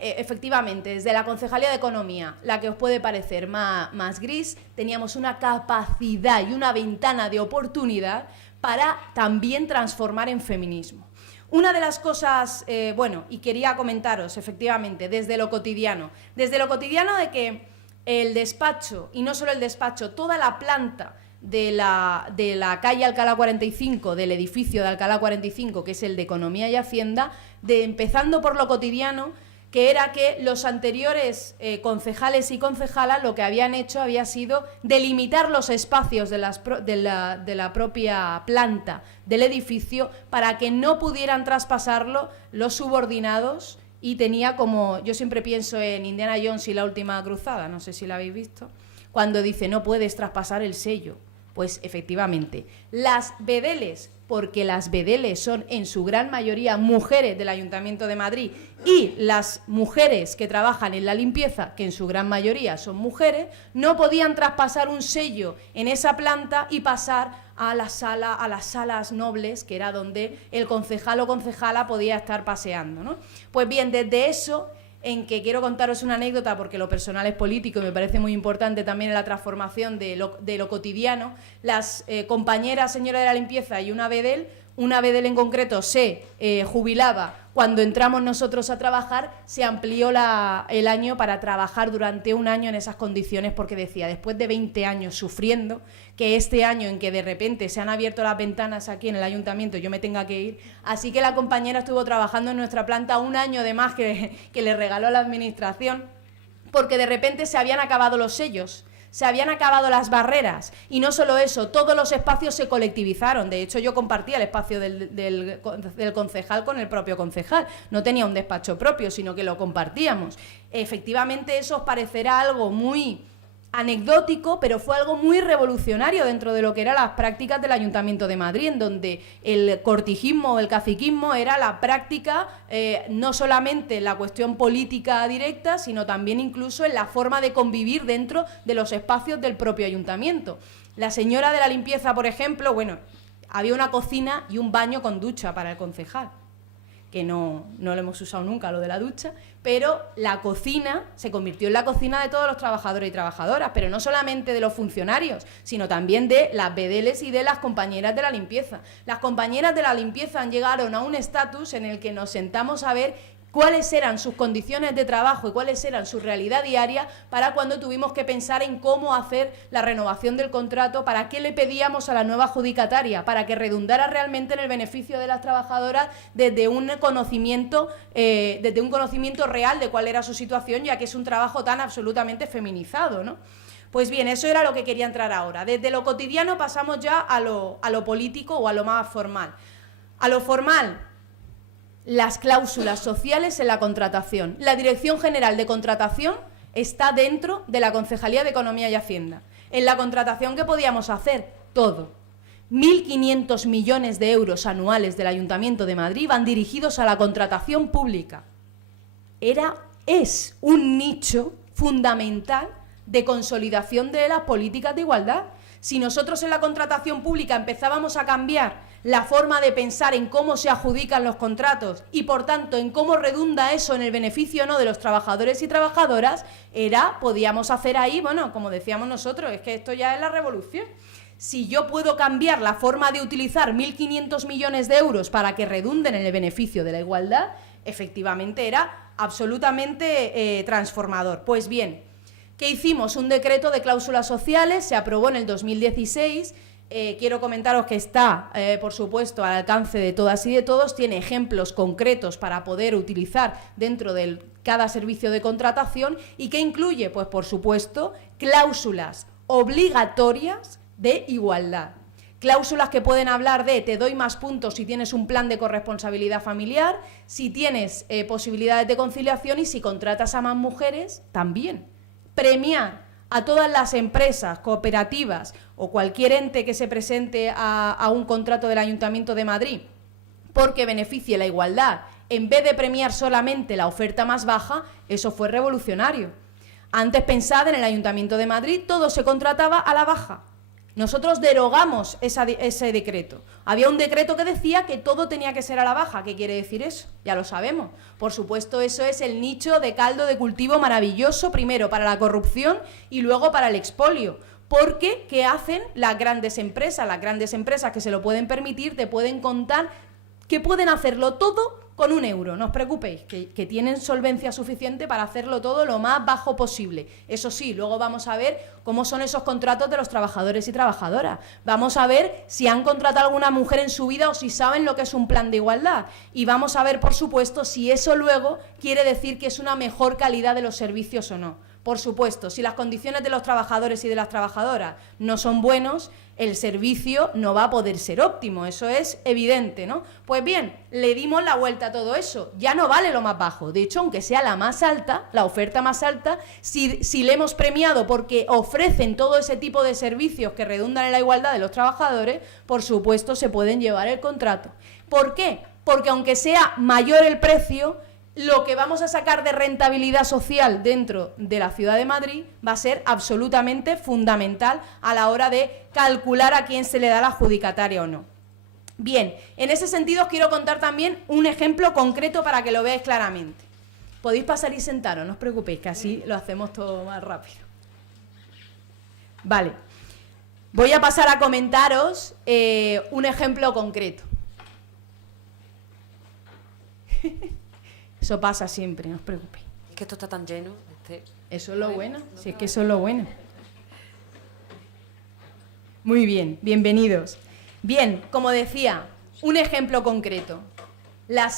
Efectivamente, desde la Concejalía de Economía, la que os puede parecer más gris, teníamos una capacidad y una ventana de oportunidad para también transformar en feminismo. Una de las cosas, y quería comentaros, efectivamente, desde lo cotidiano de que el despacho, y no solo el despacho, toda la planta de la calle Alcalá 45, del edificio de Alcalá 45, que es el de Economía y Hacienda, empezando por lo cotidiano, que era que los anteriores concejales y concejalas lo que habían hecho había sido delimitar los espacios de la propia planta del edificio para que no pudieran traspasarlo los subordinados, y tenía como, yo siempre pienso en Indiana Jones y la última cruzada, no sé si la habéis visto, cuando dice no puedes traspasar el sello. Pues efectivamente, las bedeles, porque las bedeles son en su gran mayoría mujeres del Ayuntamiento de Madrid, y las mujeres que trabajan en la limpieza, que en su gran mayoría son mujeres, no podían traspasar un sello en esa planta y pasar a las salas nobles, que era donde el concejal o concejala podía estar paseando, ¿no? Pues bien, desde eso, en que quiero contaros una anécdota, porque lo personal es político y me parece muy importante también en la transformación de lo cotidiano. Las compañeras señora de la limpieza y una bedel en concreto se jubilaba cuando entramos nosotros a trabajar, se amplió el año para trabajar durante un año en esas condiciones, porque decía, después de 20 años sufriendo, que este año en que de repente se han abierto las ventanas aquí en el ayuntamiento yo me tenga que ir, así que la compañera estuvo trabajando en nuestra planta un año de más que le regaló la administración, porque de repente se habían acabado los sellos, se habían acabado las barreras, y no solo eso, todos los espacios se colectivizaron. De hecho, yo compartía el espacio del concejal con el propio concejal, no tenía un despacho propio, sino que lo compartíamos. Efectivamente, eso os parecerá algo muy anecdótico, pero fue algo muy revolucionario dentro de lo que eran las prácticas del Ayuntamiento de Madrid, en donde el cortijismo o el caciquismo era la práctica, no solamente en la cuestión política directa, sino también incluso en la forma de convivir dentro de los espacios del propio ayuntamiento. La señora de la limpieza, por ejemplo, bueno, había una cocina y un baño con ducha para el concejal, que no lo hemos usado nunca, lo de la ducha, pero la cocina se convirtió en la cocina de todos los trabajadores y trabajadoras, pero no solamente de los funcionarios, sino también de las bedeles y de las compañeras de la limpieza. Las compañeras de la limpieza llegaron a un estatus en el que nos sentamos a ver cuáles eran sus condiciones de trabajo y cuáles eran su realidad diaria para cuando tuvimos que pensar en cómo hacer la renovación del contrato, para qué le pedíamos a la nueva adjudicataria, para que redundara realmente en el beneficio de las trabajadoras desde un conocimiento real de cuál era su situación, ya que es un trabajo tan absolutamente feminizado, ¿no? Pues bien, eso era lo que quería entrar ahora. Desde lo cotidiano pasamos ya a lo político o a lo más formal. A lo formal, las cláusulas sociales en la contratación. La Dirección General de Contratación está dentro de la Concejalía de Economía y Hacienda. En la contratación, ¿qué podíamos hacer? Todo. 1.500 millones de euros anuales del Ayuntamiento de Madrid van dirigidos a la contratación pública. Es un nicho fundamental de consolidación de las políticas de igualdad. Si nosotros en la contratación pública empezábamos a cambiar la forma de pensar en cómo se adjudican los contratos y, por tanto, en cómo redunda eso en el beneficio o no de los trabajadores y trabajadoras, podíamos hacer ahí, bueno, como decíamos nosotros, es que esto ya es la revolución. Si yo puedo cambiar la forma de utilizar 1.500 millones de euros para que redunden en el beneficio de la igualdad, efectivamente era absolutamente transformador. Pues bien, ¿qué hicimos? Un decreto de cláusulas sociales, se aprobó en el 2016. Quiero comentaros que está, por supuesto, al alcance de todas y de todos, tiene ejemplos concretos para poder utilizar dentro de cada servicio de contratación y que incluye, pues por supuesto, cláusulas obligatorias de igualdad. Cláusulas que pueden hablar de te doy más puntos si tienes un plan de corresponsabilidad familiar, si tienes posibilidades de conciliación y si contratas a más mujeres, también. Premiar a todas las empresas, cooperativas o cualquier ente que se presente a un contrato del Ayuntamiento de Madrid porque beneficie la igualdad, en vez de premiar solamente la oferta más baja, eso fue revolucionario. Antes, pensad, en el Ayuntamiento de Madrid todo se contrataba a la baja. Nosotros derogamos ese decreto. Había un decreto que decía que todo tenía que ser a la baja. ¿Qué quiere decir eso? Ya lo sabemos. Por supuesto, eso es el nicho de caldo de cultivo maravilloso, primero para la corrupción y luego para el expolio. Porque, ¿qué hacen las grandes empresas? Las grandes empresas que se lo pueden permitir te pueden contar que pueden hacerlo todo con 1 euro. No os preocupéis, que tienen solvencia suficiente para hacerlo todo lo más bajo posible. Eso sí, luego vamos a ver cómo son esos contratos de los trabajadores y trabajadoras. Vamos a ver si han contratado a alguna mujer en su vida o si saben lo que es un plan de igualdad. Y vamos a ver, por supuesto, si eso luego quiere decir que es una mejor calidad de los servicios o no. Por supuesto, si las condiciones de los trabajadores y de las trabajadoras no son buenos, el servicio no va a poder ser óptimo, eso es evidente, ¿no? Pues bien, le dimos la vuelta a todo eso, ya no vale lo más bajo, de hecho, aunque sea la más alta, la oferta más alta, si le hemos premiado porque ofrecen todo ese tipo de servicios que redundan en la igualdad de los trabajadores, por supuesto se pueden llevar el contrato. ¿Por qué? Porque aunque sea mayor el precio, lo que vamos a sacar de rentabilidad social dentro de la ciudad de Madrid va a ser absolutamente fundamental a la hora de calcular a quién se le da la adjudicataria o no. Bien, en ese sentido os quiero contar también un ejemplo concreto para que lo veáis claramente. Podéis pasar y sentaros, no os preocupéis, que así lo hacemos todo más rápido. Vale, voy a pasar a comentaros un ejemplo concreto. Eso pasa siempre, no os preocupéis. Es que esto está tan lleno. Eso es lo bueno, si es que eso es lo bueno. Muy bien, bienvenidos. Bien, como decía, un ejemplo concreto. La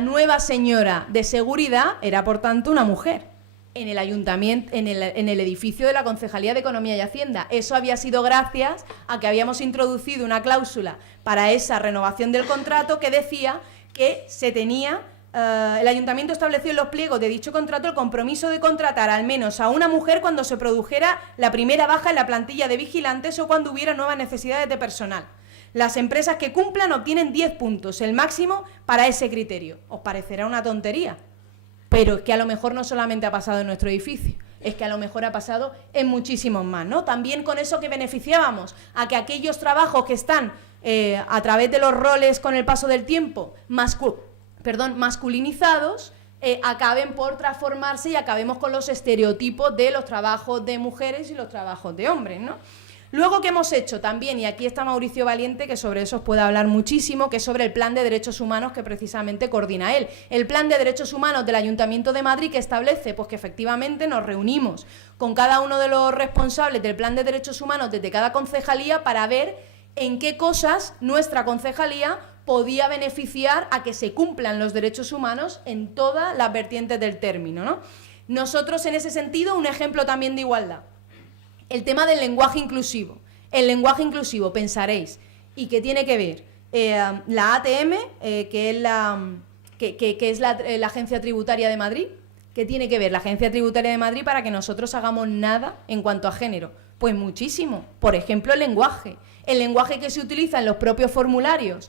nueva señora de seguridad era, por tanto, una mujer. en el ayuntamiento, en el edificio de la Concejalía de Economía y Hacienda. Eso había sido gracias a que habíamos introducido una cláusula para esa renovación del contrato que decía que se tenía... el ayuntamiento estableció en los pliegos de dicho contrato el compromiso de contratar al menos a una mujer cuando se produjera la primera baja en la plantilla de vigilantes o cuando hubiera nuevas necesidades de personal. Las empresas que cumplan obtienen 10 puntos, el máximo para ese criterio. Os parecerá una tontería, pero es que a lo mejor no solamente ha pasado en nuestro edificio, es que a lo mejor ha pasado en muchísimos más, ¿no? También con eso que beneficiábamos a que aquellos trabajos que están a través de los roles con el paso del tiempo masculinizados, acaben por transformarse y acabemos con los estereotipos de los trabajos de mujeres y los trabajos de hombres, ¿no? Luego, ¿qué hemos hecho también? Y aquí está Mauricio Valiente, que sobre eso os puede hablar muchísimo, que es sobre el Plan de Derechos Humanos que precisamente coordina él. El Plan de Derechos Humanos del Ayuntamiento de Madrid, que establece pues que efectivamente nos reunimos con cada uno de los responsables del Plan de Derechos Humanos desde cada concejalía para ver en qué cosas nuestra concejalía podía beneficiar a que se cumplan los derechos humanos en todas las vertientes del término, ¿no? Nosotros, en ese sentido, un ejemplo también de igualdad. El tema del lenguaje inclusivo. El lenguaje inclusivo, pensaréis, ¿y qué tiene que ver? La ATM, que es la Agencia Tributaria de Madrid, ¿qué tiene que ver la Agencia Tributaria de Madrid para que nosotros hagamos nada en cuanto a género? Pues muchísimo. Por ejemplo, el lenguaje. El lenguaje que se utiliza en los propios formularios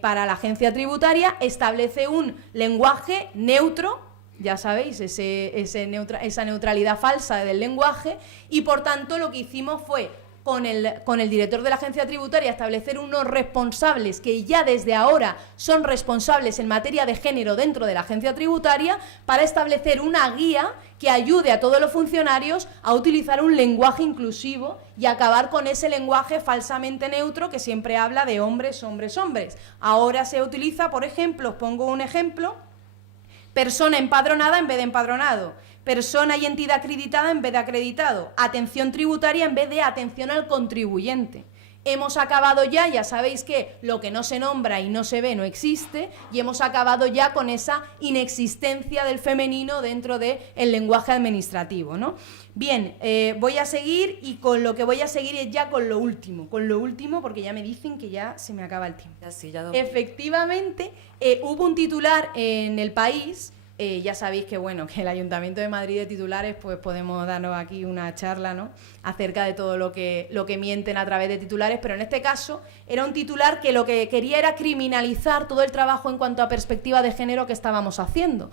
para la agencia tributaria establece un lenguaje neutro, ya sabéis, esa neutralidad falsa del lenguaje, y por tanto lo que hicimos fue, con el director de la agencia tributaria, establecer unos responsables que ya desde ahora son responsables en materia de género dentro de la agencia tributaria, para establecer una guía que ayude a todos los funcionarios a utilizar un lenguaje inclusivo y acabar con ese lenguaje falsamente neutro que siempre habla de hombres, hombres, hombres. Ahora se utiliza, por ejemplo, os pongo un ejemplo: persona empadronada en vez de empadronado, persona y entidad acreditada en vez de acreditado, atención tributaria en vez de atención al contribuyente. Hemos acabado ya sabéis que lo que no se nombra y no se ve no existe, y hemos acabado ya con esa inexistencia del femenino dentro del lenguaje administrativo, ¿no? Bien, voy a seguir, y con lo que voy a seguir es ya con lo último, porque ya me dicen que ya se me acaba el tiempo. Efectivamente, hubo un titular en El País. Ya sabéis que, bueno, que el Ayuntamiento de Madrid de titulares, pues podemos darnos aquí una charla, ¿no?, acerca de todo lo que mienten a través de titulares, pero en este caso era un titular que lo que quería era criminalizar todo el trabajo en cuanto a perspectiva de género que estábamos haciendo.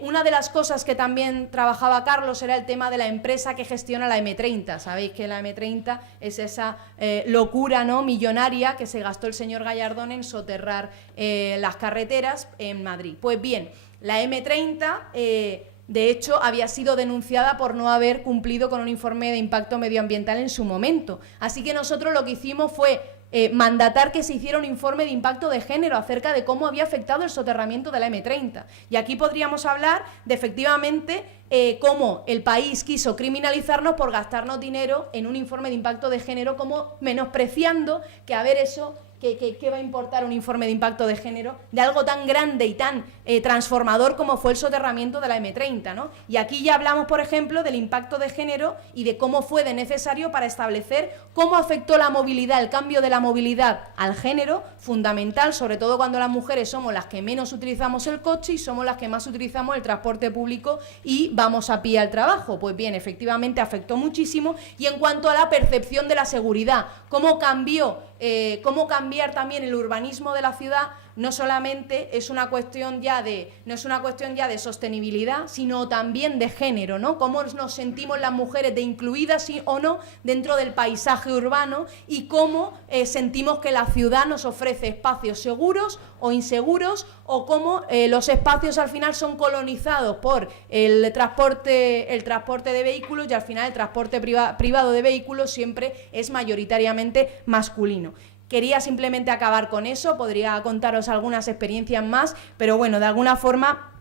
Una de las cosas que también trabajaba Carlos era el tema de la empresa que gestiona la M30. Sabéis que la M30 es esa locura, ¿no?, millonaria que se gastó el señor Gallardón en soterrar las carreteras en Madrid. Pues bien, la M30, de hecho, había sido denunciada por no haber cumplido con un informe de impacto medioambiental en su momento. Así que nosotros lo que hicimos fue mandatar que se hiciera un informe de impacto de género acerca de cómo había afectado el soterramiento de la M30. Y aquí podríamos hablar de, efectivamente, cómo el país quiso criminalizarnos por gastarnos dinero en un informe de impacto de género, como menospreciando que, a ver, eso... ¿Qué va a importar un informe de impacto de género de algo tan grande y tan transformador como fue el soterramiento de la M30, ¿no? Y aquí ya hablamos, por ejemplo, del impacto de género y de cómo fue de necesario para establecer cómo afectó la movilidad, el cambio de la movilidad al género, fundamental, sobre todo cuando las mujeres somos las que menos utilizamos el coche y somos las que más utilizamos el transporte público y vamos a pie al trabajo. Pues bien, efectivamente afectó muchísimo. Y en cuanto a la percepción de la seguridad, cómo cambiar también el urbanismo de la ciudad, no solamente es una cuestión ya de sostenibilidad, sino también de género, ¿no? Cómo nos sentimos las mujeres de incluidas, sí o no, dentro del paisaje urbano, y cómo sentimos que la ciudad nos ofrece espacios seguros o inseguros, o cómo los espacios al final son colonizados por el transporte de vehículos, y al final el transporte privado de vehículos siempre es mayoritariamente masculino. Quería simplemente acabar con eso, podría contaros algunas experiencias más, pero bueno, de alguna forma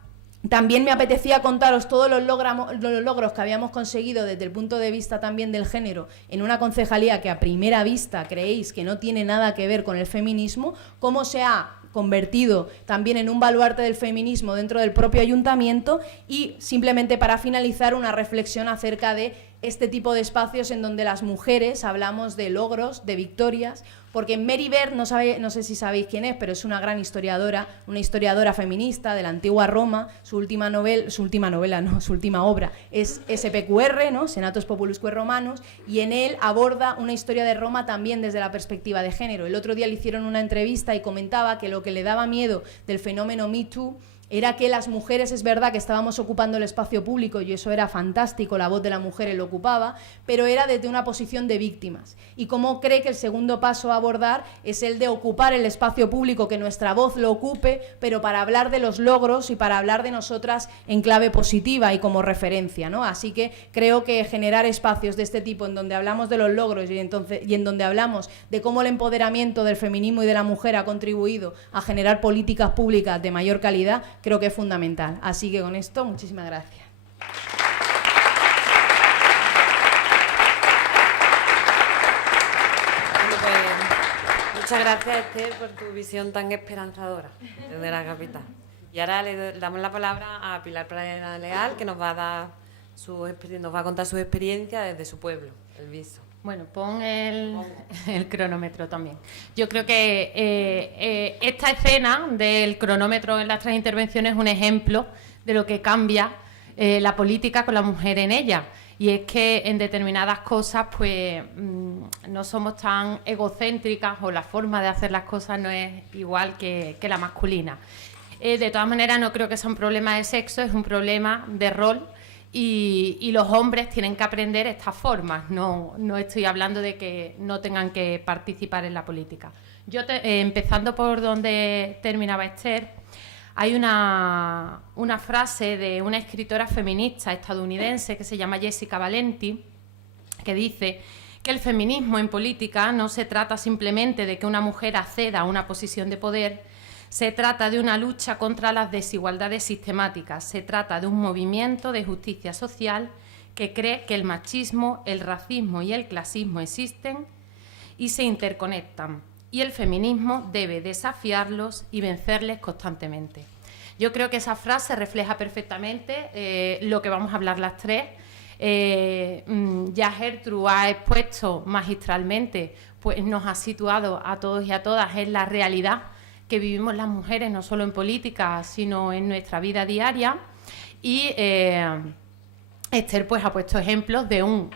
también me apetecía contaros todos los logros que habíamos conseguido desde el punto de vista también del género en una concejalía que a primera vista creéis que no tiene nada que ver con el feminismo, cómo se ha convertido también en un baluarte del feminismo dentro del propio ayuntamiento. Y simplemente para finalizar, una reflexión acerca de este tipo de espacios en donde las mujeres hablamos de logros, de victorias, porque Mary Beard, no sé si sabéis quién es, pero es una gran historiadora, una historiadora feminista de la antigua Roma. Su última obra es SPQR, ¿no? Senatus Populusque Romanus, y en él aborda una historia de Roma también desde la perspectiva de género. El otro día le hicieron una entrevista y comentaba que lo que le daba miedo del fenómeno Me Too era que las mujeres, es verdad que estábamos ocupando el espacio público y eso era fantástico, la voz de la mujer lo ocupaba, pero era desde una posición de víctimas. Y cómo cree que el segundo paso a abordar es el de ocupar el espacio público, que nuestra voz lo ocupe, pero para hablar de los logros y para hablar de nosotras en clave positiva y como referencia, ¿no? Así que creo que generar espacios de este tipo en donde hablamos de los logros y en donde hablamos de cómo el empoderamiento del feminismo y de la mujer ha contribuido a generar políticas públicas de mayor calidad, creo que es fundamental. Así que con esto, muchísimas gracias. Bueno, pues, muchas gracias, Esther, por tu visión tan esperanzadora desde la capital. Y ahora le damos la palabra a Pilar Pradera Leal, que nos va a contar su experiencia desde su pueblo, El Viso. Bueno, pon el cronómetro también. Yo creo que esta escena del cronómetro en las 3 intervenciones es un ejemplo de lo que cambia la política con la mujer en ella. Y es que en determinadas cosas pues no somos tan egocéntricas, o la forma de hacer las cosas no es igual que la masculina. De todas maneras, no creo que sea un problema de sexo, es un problema de rol. Y los hombres tienen que aprender estas formas. No estoy hablando de que no tengan que participar en la política. Empezando por donde terminaba Esther, hay una frase de una escritora feminista estadounidense que se llama Jessica Valenti, que dice que el feminismo en política no se trata simplemente de que una mujer acceda a una posición de poder. Se trata de una lucha contra las desigualdades sistemáticas, se trata de un movimiento de justicia social que cree que el machismo, el racismo y el clasismo existen y se interconectan, y el feminismo debe desafiarlos y vencerles constantemente. Yo creo que esa frase refleja perfectamente lo que vamos a hablar las 3. Ya Gertrude ha expuesto magistralmente, pues nos ha situado a todos y a todas en la realidad que vivimos las mujeres, no solo en política, sino en nuestra vida diaria. Y Esther pues ha puesto ejemplos de un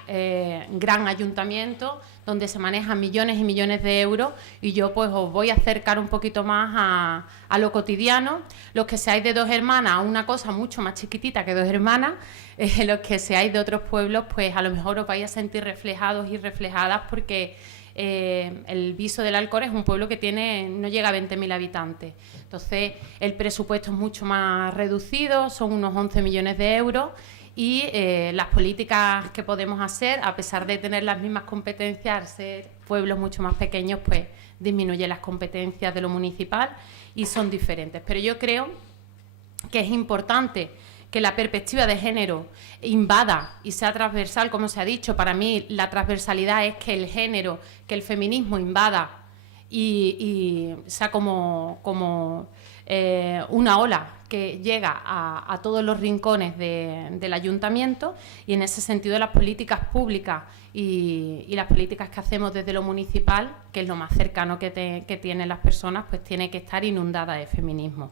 gran ayuntamiento donde se manejan millones y millones de euros, y yo pues os voy a acercar un poquito más a lo cotidiano. Los que seáis de Dos Hermanas, una cosa mucho más chiquitita que Dos Hermanas, los que seáis de otros pueblos, pues a lo mejor os vais a sentir reflejados y reflejadas, porque el Viso del Alcor es un pueblo que no llega a 20.000 habitantes. Entonces, el presupuesto es mucho más reducido, son unos 11 millones de euros, y las políticas que podemos hacer, a pesar de tener las mismas competencias, al ser pueblos mucho más pequeños, pues disminuye las competencias de lo municipal y son diferentes. Pero yo creo que es importante que la perspectiva de género invada y sea transversal, como se ha dicho. Para mí la transversalidad es que el género, que el feminismo invada y sea como una ola que llega a todos los rincones del ayuntamiento, y en ese sentido las políticas públicas y las políticas que hacemos desde lo municipal, que es lo más cercano que tienen las personas, pues tiene que estar inundada de feminismo.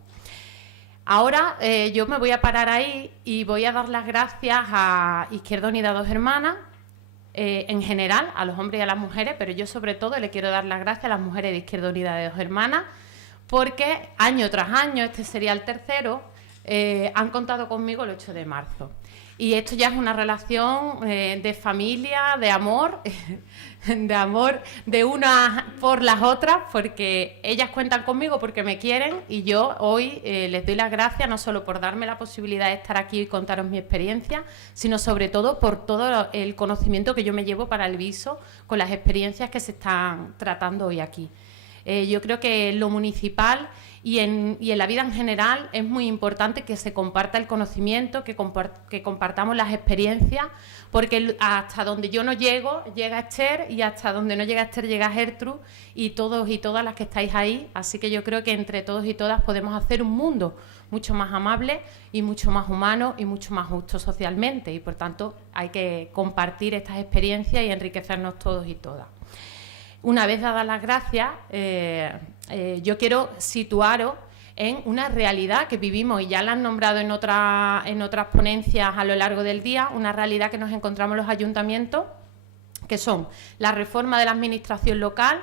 Ahora yo me voy a parar ahí y voy a dar las gracias a Izquierda Unida Dos Hermanas, en general, a los hombres y a las mujeres, pero yo sobre todo le quiero dar las gracias a las mujeres de Izquierda Unida de Dos Hermanas, porque año tras año, este sería el tercero, han contado conmigo el 8 de marzo. Y esto ya es una relación de familia, de amor de unas por las otras, porque ellas cuentan conmigo porque me quieren, y yo hoy les doy las gracias no solo por darme la posibilidad de estar aquí y contaros mi experiencia, sino sobre todo por todo el conocimiento que yo me llevo para el Viso con las experiencias que se están tratando hoy aquí. Yo creo que en lo municipal y en la vida en general es muy importante que se comparta el conocimiento, que compartamos las experiencias, porque hasta donde yo no llego, llega Esther, y hasta donde no llega Esther, llega Gertrude, y todos y todas las que estáis ahí. Así que yo creo que entre todos y todas podemos hacer un mundo mucho más amable y mucho más humano y mucho más justo socialmente, y por tanto hay que compartir estas experiencias y enriquecernos todos y todas. Una vez dadas las gracias, yo quiero situaros en una realidad que vivimos, y ya la han nombrado en otras ponencias a lo largo del día, una realidad que nos encontramos los ayuntamientos, que son la reforma de la administración local,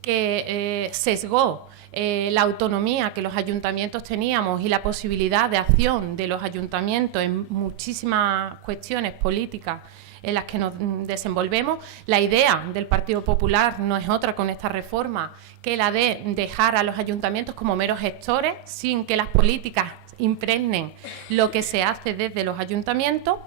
que sesgó la autonomía que los ayuntamientos teníamos y la posibilidad de acción de los ayuntamientos en muchísimas cuestiones políticas en las que nos desenvolvemos. La idea del Partido Popular no es otra con esta reforma que la de dejar a los ayuntamientos como meros gestores, sin que las políticas impregnen lo que se hace desde los ayuntamientos.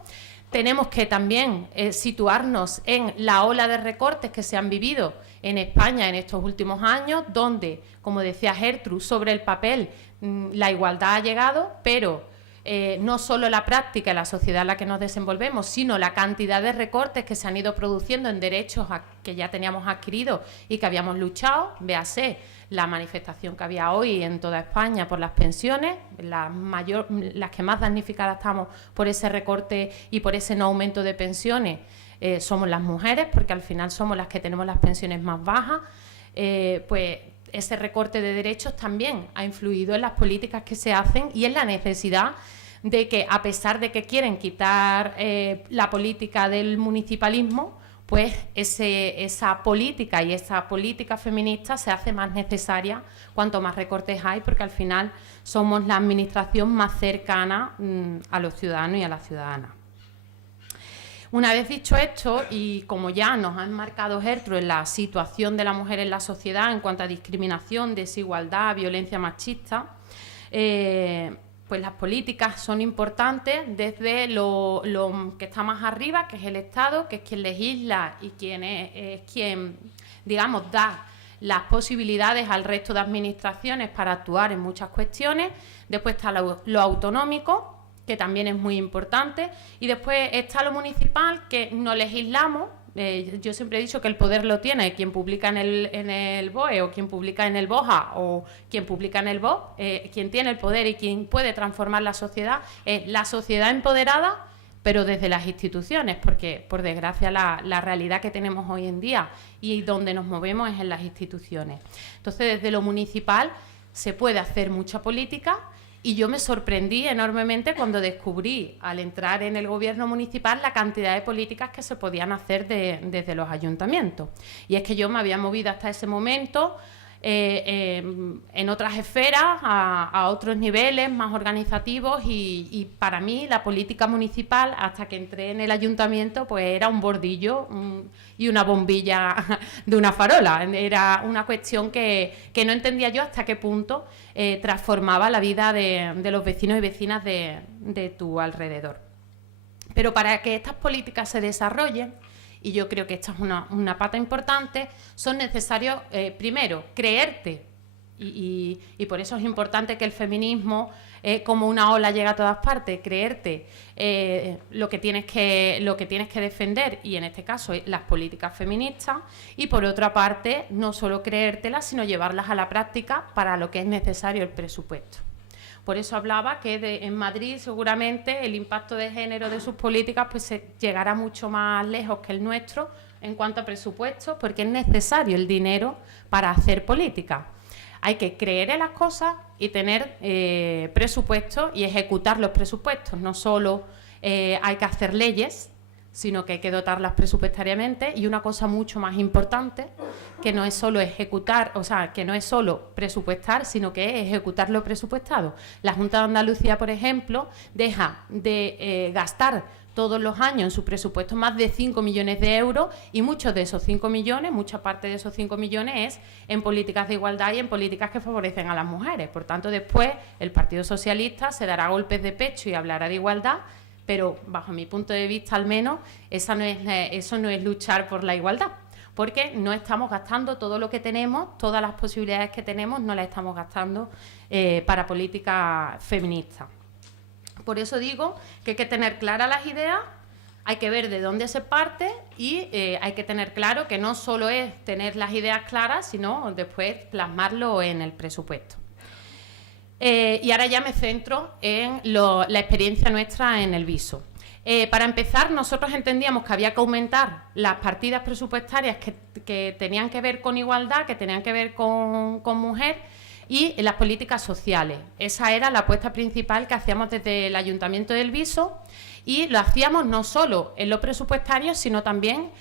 Tenemos que también situarnos en la ola de recortes que se han vivido en España en estos últimos años, donde, como decía Gertrude, sobre el papel la igualdad ha llegado, pero no solo la práctica y la sociedad en la que nos desenvolvemos, sino la cantidad de recortes que se han ido produciendo en derechos que ya teníamos adquiridos y que habíamos luchado. Véase la manifestación que había hoy en toda España por las pensiones, las que más damnificadas estamos por ese recorte y por ese no aumento de pensiones, somos las mujeres, porque al final somos las que tenemos las pensiones más bajas. Pues ese recorte de derechos también ha influido en las políticas que se hacen y en la necesidad de que, a pesar de que quieren quitar la política del municipalismo, pues esa política y esa política feminista se hace más necesaria cuanto más recortes hay, porque al final somos la administración más cercana a los ciudadanos y a las ciudadanas. Una vez dicho esto, y como ya nos han marcado Gertrude en la situación de la mujer en la sociedad en cuanto a discriminación, desigualdad, violencia machista, pues las políticas son importantes desde lo que está más arriba, que es el Estado, que es quien legisla y quien es quien, digamos, da las posibilidades al resto de administraciones para actuar en muchas cuestiones. Después está lo autonómico, que también es muy importante, y después está lo municipal, que no legislamos. Yo siempre he dicho que el poder lo tiene quien publica en el BOE, o quien publica en el BOJA, o quien publica en el BOP. Quien tiene el poder y quien puede transformar la sociedad es la sociedad empoderada, pero desde las instituciones, porque por desgracia la realidad que tenemos hoy en día y donde nos movemos es en las instituciones. Entonces, desde lo municipal se puede hacer mucha política. Y yo me sorprendí enormemente cuando descubrí, al entrar en el gobierno municipal, la cantidad de políticas que se podían hacer desde los ayuntamientos. Y es que yo me había movido hasta ese momento en otras esferas, a otros niveles más organizativos, y para mí la política municipal, hasta que entré en el ayuntamiento, pues era un bordillo y una bombilla de una farola. Era una cuestión que no entendía yo hasta qué punto transformaba la vida de los vecinos y vecinas de tu alrededor. Pero para que estas políticas se desarrollen, y yo creo que esta es una pata importante, son necesarios, primero, creerte, y por eso es importante que el feminismo, como una ola, llega a todas partes, creerte lo que tienes que defender, y en este caso las políticas feministas, y por otra parte, no solo creértelas, sino llevarlas a la práctica, para lo que es necesario el presupuesto. Por eso hablaba que en Madrid seguramente el impacto de género de sus políticas pues llegará mucho más lejos que el nuestro en cuanto a presupuestos, porque es necesario el dinero para hacer política. Hay que creer en las cosas y tener presupuestos y ejecutar los presupuestos. No solo hay que hacer leyes, sino que hay que dotarlas presupuestariamente, y una cosa mucho más importante, que no es solo ejecutar, o sea, que no es solo presupuestar, sino que es ejecutar lo presupuestado. La Junta de Andalucía, por ejemplo, deja de gastar todos los años en su presupuesto más de 5 millones de euros, y muchos de esos 5 millones, mucha parte de esos 5 millones es en políticas de igualdad y en políticas que favorecen a las mujeres. Por tanto, después el Partido Socialista se dará golpes de pecho y hablará de igualdad, pero bajo mi punto de vista al menos eso no es luchar por la igualdad, porque no estamos gastando todo lo que tenemos, todas las posibilidades que tenemos, no las estamos gastando para políticas feministas. Por eso digo que hay que tener claras las ideas, hay que ver de dónde se parte y hay que tener claro que no solo es tener las ideas claras, sino después plasmarlo en el presupuesto. Y ahora ya me centro en la experiencia nuestra en el Viso. Para empezar, nosotros entendíamos que había que aumentar las partidas presupuestarias que tenían que ver con igualdad, que tenían que ver con mujer, y las políticas sociales. Esa era la apuesta principal que hacíamos desde el Ayuntamiento del Viso, y lo hacíamos no solo en lo presupuestario, sino también,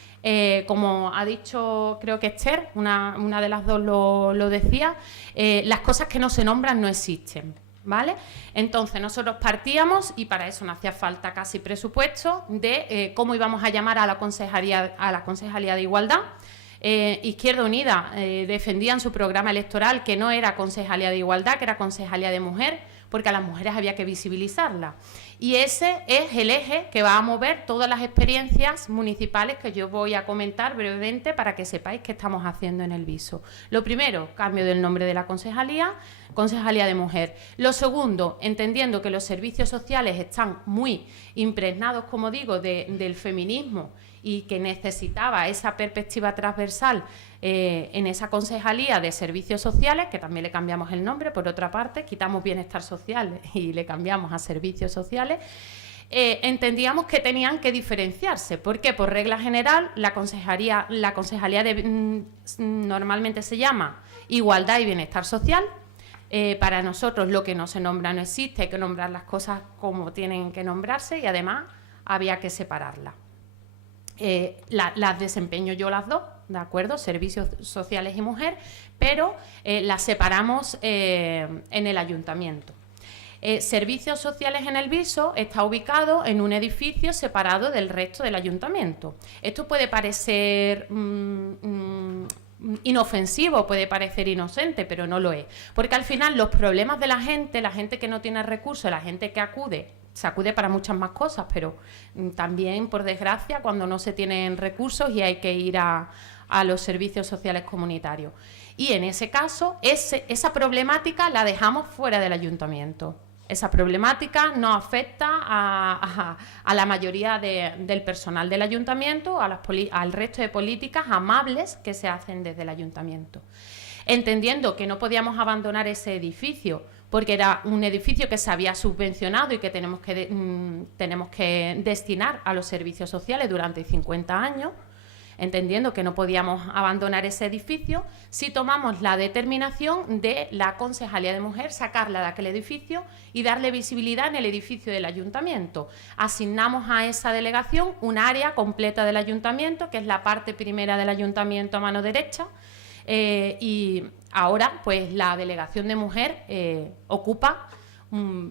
como ha dicho, creo que Esther, una de las dos lo decía, las cosas que no se nombran no existen, ¿vale? Entonces nosotros partíamos, y para eso no hacía falta casi presupuesto, de cómo íbamos a llamar a la Concejalía de Igualdad. Izquierda Unida defendía en su programa electoral que no era Concejalía de Igualdad, que era Concejalía de Mujer, porque a las mujeres había que visibilizarlas. Y ese es el eje que va a mover todas las experiencias municipales que yo voy a comentar brevemente para que sepáis qué estamos haciendo en el Viso. Lo primero, cambio del nombre de la concejalía, Concejalía de Mujer. Lo segundo, entendiendo que los servicios sociales están muy impregnados, como digo, del feminismo, y que necesitaba esa perspectiva transversal en esa concejalía de servicios sociales, que también le cambiamos el nombre, por otra parte, quitamos bienestar social y le cambiamos a servicios sociales, entendíamos que tenían que diferenciarse, porque por regla general la concejalía normalmente se llama Igualdad y Bienestar Social. Para nosotros lo que no se nombra no existe, hay que nombrar las cosas como tienen que nombrarse, y además había que separarlas. Las desempeño yo las dos, ¿de acuerdo? Servicios sociales y mujer, pero las separamos en el ayuntamiento. Servicios sociales en el Viso está ubicado en un edificio separado del resto del ayuntamiento. Esto puede parecer inofensivo, puede parecer inocente, pero no lo es, porque al final los problemas de la gente que no tiene recursos, la gente que se acude para muchas más cosas, pero también, por desgracia, cuando no se tienen recursos y hay que ir a los servicios sociales comunitarios. Y en ese caso, esa problemática la dejamos fuera del ayuntamiento. Esa problemática no afecta a la mayoría del personal del ayuntamiento, al resto de políticas amables que se hacen desde el ayuntamiento. Entendiendo que no podíamos abandonar ese edificio, porque era un edificio que se había subvencionado y que tenemos que destinar a los servicios sociales durante 50 años, entendiendo que no podíamos abandonar ese edificio, sí tomamos la determinación de la Concejalía de Mujer, sacarla de aquel edificio y darle visibilidad en el edificio del ayuntamiento. Asignamos a esa delegación un área completa del ayuntamiento, que es la parte primera del ayuntamiento a mano derecha, y ahora pues la delegación de mujer ocupa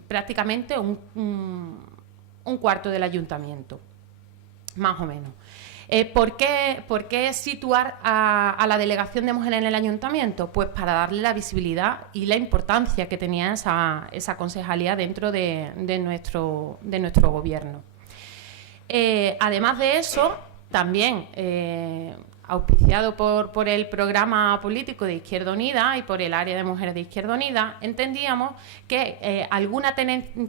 prácticamente un cuarto del ayuntamiento, más o menos. ¿Por qué situar a la delegación de mujer en el ayuntamiento? Pues para darle la visibilidad y la importancia que tenía esa concejalía dentro de nuestro gobierno. Además de eso, también auspiciado por el programa político de Izquierda Unida y por el área de mujeres de Izquierda Unida, entendíamos que alguna teniente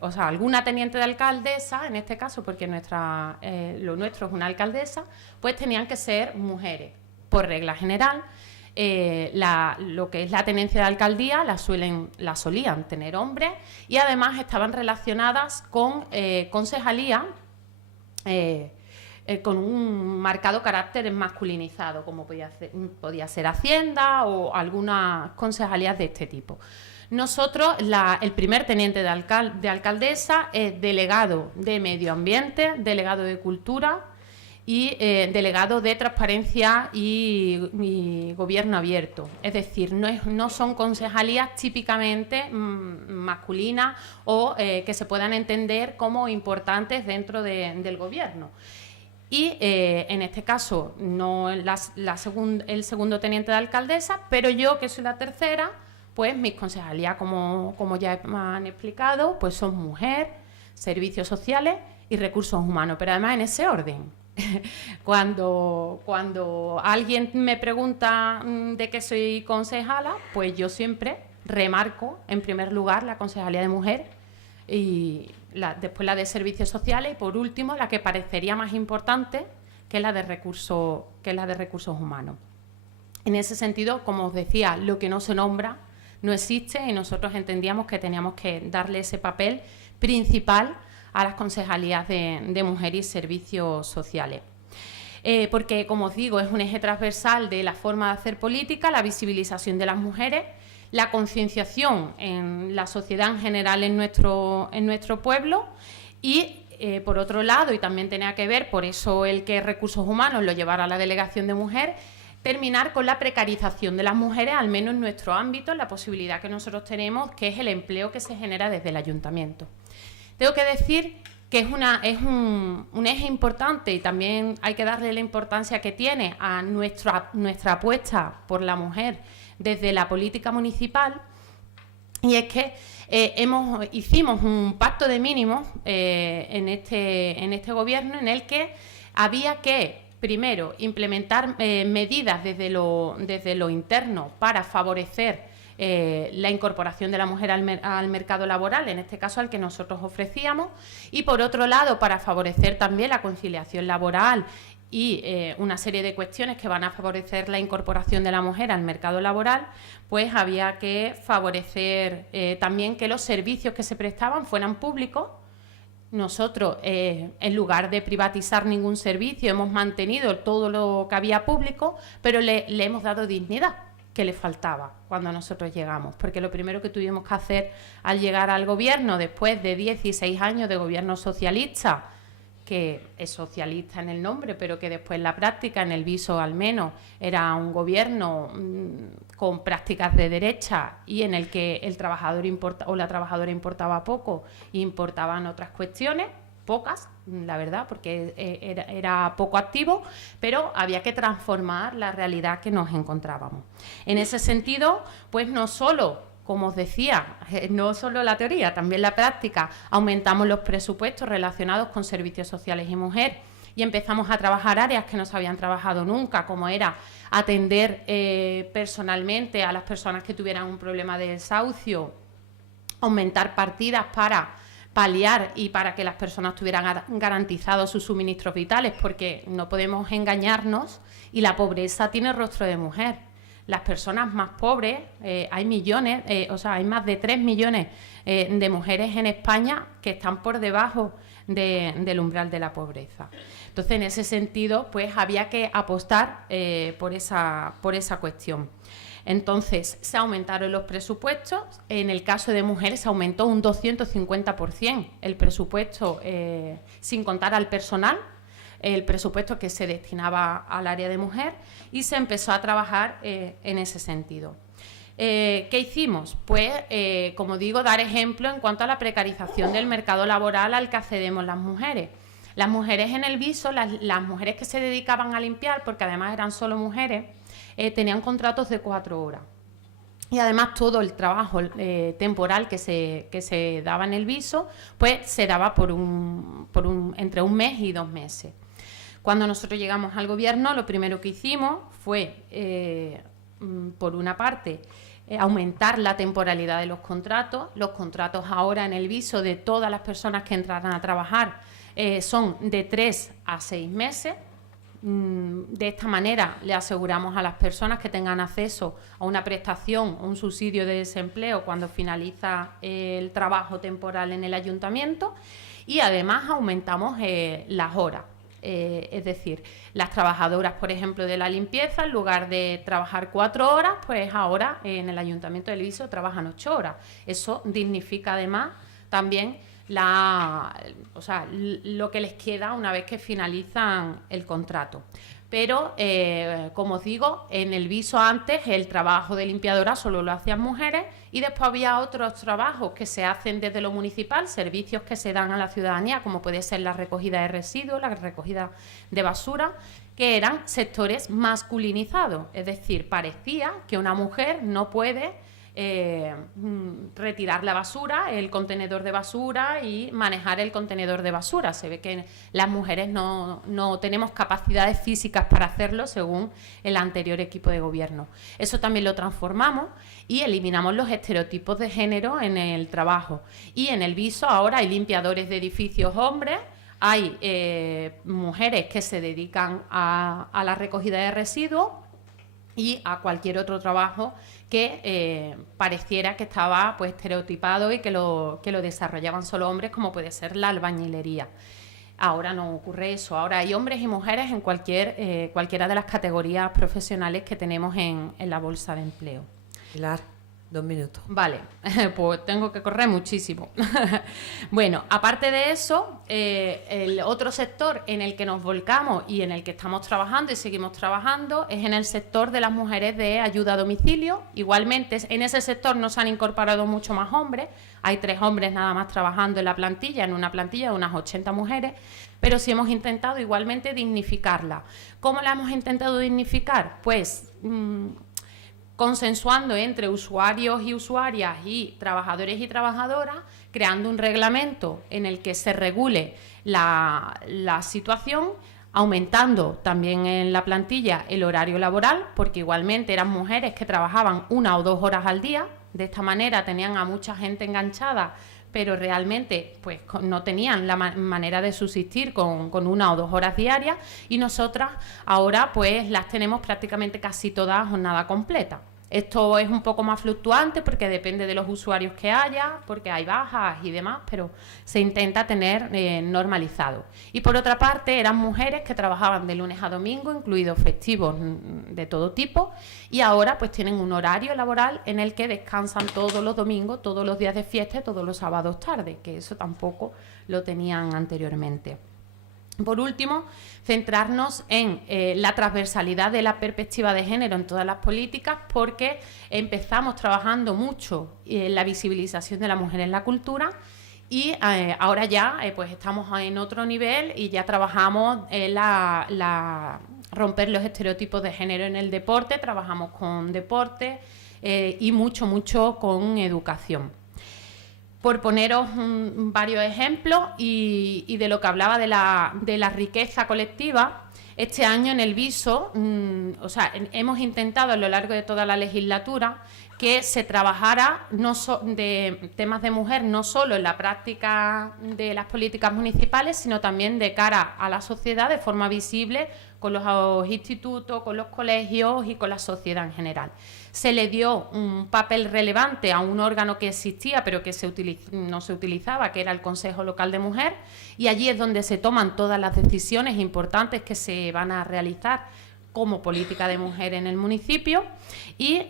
de alcaldesa, en este caso porque lo nuestro es una alcaldesa, pues tenían que ser mujeres. Por regla general, lo que es la tenencia de alcaldía la solían tener hombres, y además estaban relacionadas con concejalía con un marcado carácter masculinizado, como podía ser Hacienda o algunas concejalías de este tipo. Nosotros, el primer teniente de alcaldesa es delegado de Medio Ambiente, delegado de Cultura y delegado de Transparencia y Gobierno Abierto. Es decir, no son concejalías típicamente masculinas o que se puedan entender como importantes dentro del Gobierno. Y en este caso no el segundo teniente de alcaldesa, pero yo, que soy la tercera, pues mis concejalías, como ya me han explicado, pues son mujer, servicios sociales y recursos humanos, pero además en ese orden. Cuando alguien me pregunta de qué soy concejala, pues yo siempre remarco, en primer lugar, la concejalía de mujer y después la de servicios sociales y, por último, la que parecería más importante, que es la de recursos humanos. En ese sentido, como os decía, lo que no se nombra no existe y nosotros entendíamos que teníamos que darle ese papel principal a las concejalías de mujer y servicios sociales. Porque, como os digo, es un eje transversal de la forma de hacer política, la visibilización de las mujeres, la concienciación en la sociedad en general en nuestro pueblo y, por otro lado, y también tenía que ver, por eso el que Recursos Humanos lo llevara a la Delegación de Mujer, terminar con la precarización de las mujeres, al menos en nuestro ámbito, en la posibilidad que nosotros tenemos, que es el empleo que se genera desde el ayuntamiento. Tengo que decir que es un eje importante y también hay que darle la importancia que tiene a nuestra apuesta por la mujer desde la política municipal, y es que hicimos un pacto de mínimos en este gobierno en el que había que, primero, implementar medidas desde lo interno para favorecer la incorporación de la mujer al mercado laboral, en este caso al que nosotros ofrecíamos, y por otro lado para favorecer también la conciliación laboral y una serie de cuestiones que van a favorecer la incorporación de la mujer al mercado laboral, pues había que favorecer también que los servicios que se prestaban fueran públicos. Nosotros, en lugar de privatizar ningún servicio, hemos mantenido todo lo que había público, pero le hemos dado dignidad, que le faltaba cuando nosotros llegamos, porque lo primero que tuvimos que hacer al llegar al gobierno, después de 16 años de gobierno socialista, que es socialista en el nombre, pero que después en la práctica, en el viso al menos, era un gobierno con prácticas de derecha y en el que el trabajador o la trabajadora importaba poco e importaban otras cuestiones, pocas, la verdad, porque era poco activo, pero había que transformar la realidad que nos encontrábamos. En ese sentido, pues no solo, como os decía, no solo la teoría, también la práctica, aumentamos los presupuestos relacionados con servicios sociales y mujer y empezamos a trabajar áreas que no se habían trabajado nunca, como era atender personalmente a las personas que tuvieran un problema de desahucio, aumentar partidas para paliar y para que las personas tuvieran garantizados sus suministros vitales, porque no podemos engañarnos y la pobreza tiene rostro de mujer. Las personas más pobres, hay millones, hay más de 3 millones de mujeres en España que están por debajo del umbral de la pobreza. Entonces, en ese sentido, pues había que apostar por esa cuestión. Entonces, se aumentaron los presupuestos. En el caso de mujeres se aumentó un 250% el presupuesto, sin contar al personal, el presupuesto que se destinaba al área de mujer, y se empezó a trabajar en ese sentido. ¿Qué hicimos? Pues, como digo, dar ejemplo en cuanto a la precarización del mercado laboral al que accedemos las mujeres. Las mujeres en el viso, las mujeres que se dedicaban a limpiar, porque además eran solo mujeres, tenían contratos de 4 horas. Y además todo el trabajo temporal que se daba en el viso, pues se daba entre 1 mes y 2 meses. Cuando nosotros llegamos al gobierno, lo primero que hicimos fue, por una parte, aumentar la temporalidad de los contratos. Los contratos ahora en el viso de todas las personas que entrarán a trabajar son de 3 a 6 meses. De esta manera le aseguramos a las personas que tengan acceso a una prestación o un subsidio de desempleo cuando finaliza el trabajo temporal en el ayuntamiento, y además aumentamos las horas. Es decir, las trabajadoras, por ejemplo, de la limpieza, en lugar de trabajar 4 horas, pues ahora en el Ayuntamiento del Viso trabajan 8 horas. Eso dignifica además también lo que les queda una vez que finalizan el contrato. Pero, como os digo, en el viso antes el trabajo de limpiadora solo lo hacían mujeres, y después había otros trabajos que se hacen desde lo municipal, servicios que se dan a la ciudadanía, como puede ser la recogida de residuos, la recogida de basura, que eran sectores masculinizados. Es decir, parecía que una mujer no puede retirar la basura, el contenedor de basura y manejar el contenedor de basura. Se ve que las mujeres no tenemos capacidades físicas para hacerlo según el anterior equipo de gobierno. Eso también lo transformamos y eliminamos los estereotipos de género en el trabajo. Y en el viso ahora hay limpiadores de edificios hombres, hay mujeres que se dedican a la recogida de residuos y a cualquier otro trabajo que pareciera que estaba pues estereotipado y que lo desarrollaban solo hombres, como puede ser la albañilería. Ahora no ocurre eso, ahora hay hombres y mujeres en cualquiera de las categorías profesionales que tenemos en la bolsa de empleo. Pilar, 2 minutos. Vale, pues tengo que correr muchísimo. Bueno, aparte de eso, el otro sector en el que nos volcamos y en el que estamos trabajando y seguimos trabajando es en el sector de las mujeres de ayuda a domicilio. Igualmente, en ese sector no se han incorporado mucho más hombres, hay 3 hombres nada más trabajando en la plantilla, en una plantilla de unas 80 mujeres, pero sí hemos intentado igualmente dignificarla. ¿Cómo la hemos intentado dignificar? Pues consensuando entre usuarios y usuarias y trabajadores y trabajadoras, creando un reglamento en el que se regule la situación, aumentando también en la plantilla el horario laboral, porque igualmente eran mujeres que trabajaban 1 o 2 horas al día. De esta manera tenían a mucha gente enganchada, pero realmente pues no tenían la manera de subsistir con 1 o 2 horas diarias, y nosotras ahora pues las tenemos prácticamente casi todas a jornada completa. Esto es un poco más fluctuante porque depende de los usuarios que haya, porque hay bajas y demás, pero se intenta tener normalizado. Y por otra parte, eran mujeres que trabajaban de lunes a domingo, incluidos festivos de todo tipo, y ahora pues tienen un horario laboral en el que descansan todos los domingos, todos los días de fiesta y todos los sábados tarde, que eso tampoco lo tenían anteriormente. Por último, centrarnos en la transversalidad de la perspectiva de género en todas las políticas, porque empezamos trabajando mucho en la visibilización de la mujer en la cultura y ahora ya pues estamos en otro nivel y ya trabajamos en romper los estereotipos de género en el deporte, trabajamos con deporte y mucho con educación. Por poneros varios ejemplos y de lo que hablaba de la riqueza colectiva, este año en el viso, hemos intentado a lo largo de toda la legislatura que se trabajara de temas de mujer no solo en la práctica de las políticas municipales, sino también de cara a la sociedad de forma visible, con los institutos, con los colegios y con la sociedad en general. Se le dio un papel relevante a un órgano que existía pero que no se utilizaba, que era el Consejo Local de Mujer, y allí es donde se toman todas las decisiones importantes que se van a realizar como política de mujer en el municipio. Y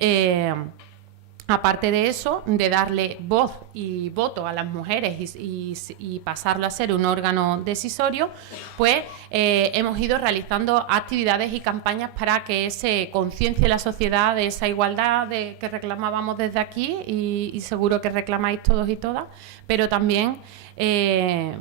aparte de eso, de darle voz y voto a las mujeres y pasarlo a ser un órgano decisorio, pues hemos ido realizando actividades y campañas para que se conciencie la sociedad de esa igualdad que reclamábamos desde aquí y seguro que reclamáis todos y todas, pero también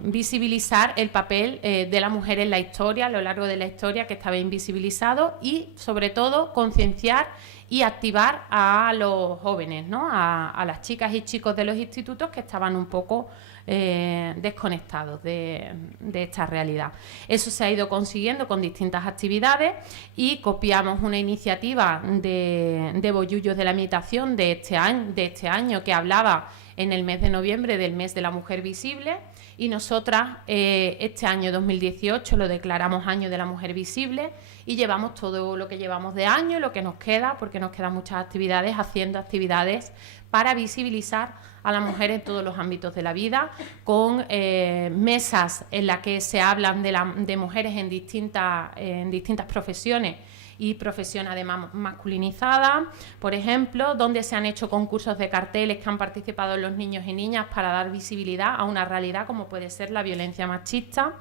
visibilizar el papel de la mujer en la historia, a lo largo de la historia, que estaba invisibilizado, y sobre todo concienciar y activar a los jóvenes, ¿no? A las chicas y chicos de los institutos que estaban un poco desconectados de esta realidad. Eso se ha ido consiguiendo con distintas actividades y copiamos una iniciativa de Bollullos de la Imitación de este año que hablaba en el mes de noviembre del mes de la mujer visible, y nosotras este año 2018 lo declaramos año de la mujer visible y llevamos todo lo que llevamos de año, lo que nos queda, porque nos quedan muchas actividades, haciendo actividades para visibilizar a la mujer en todos los ámbitos de la vida, con mesas en las que se hablan de mujeres en distintas profesiones y profesión además masculinizada, por ejemplo, donde se han hecho concursos de carteles que han participado los niños y niñas para dar visibilidad a una realidad como puede ser la violencia machista,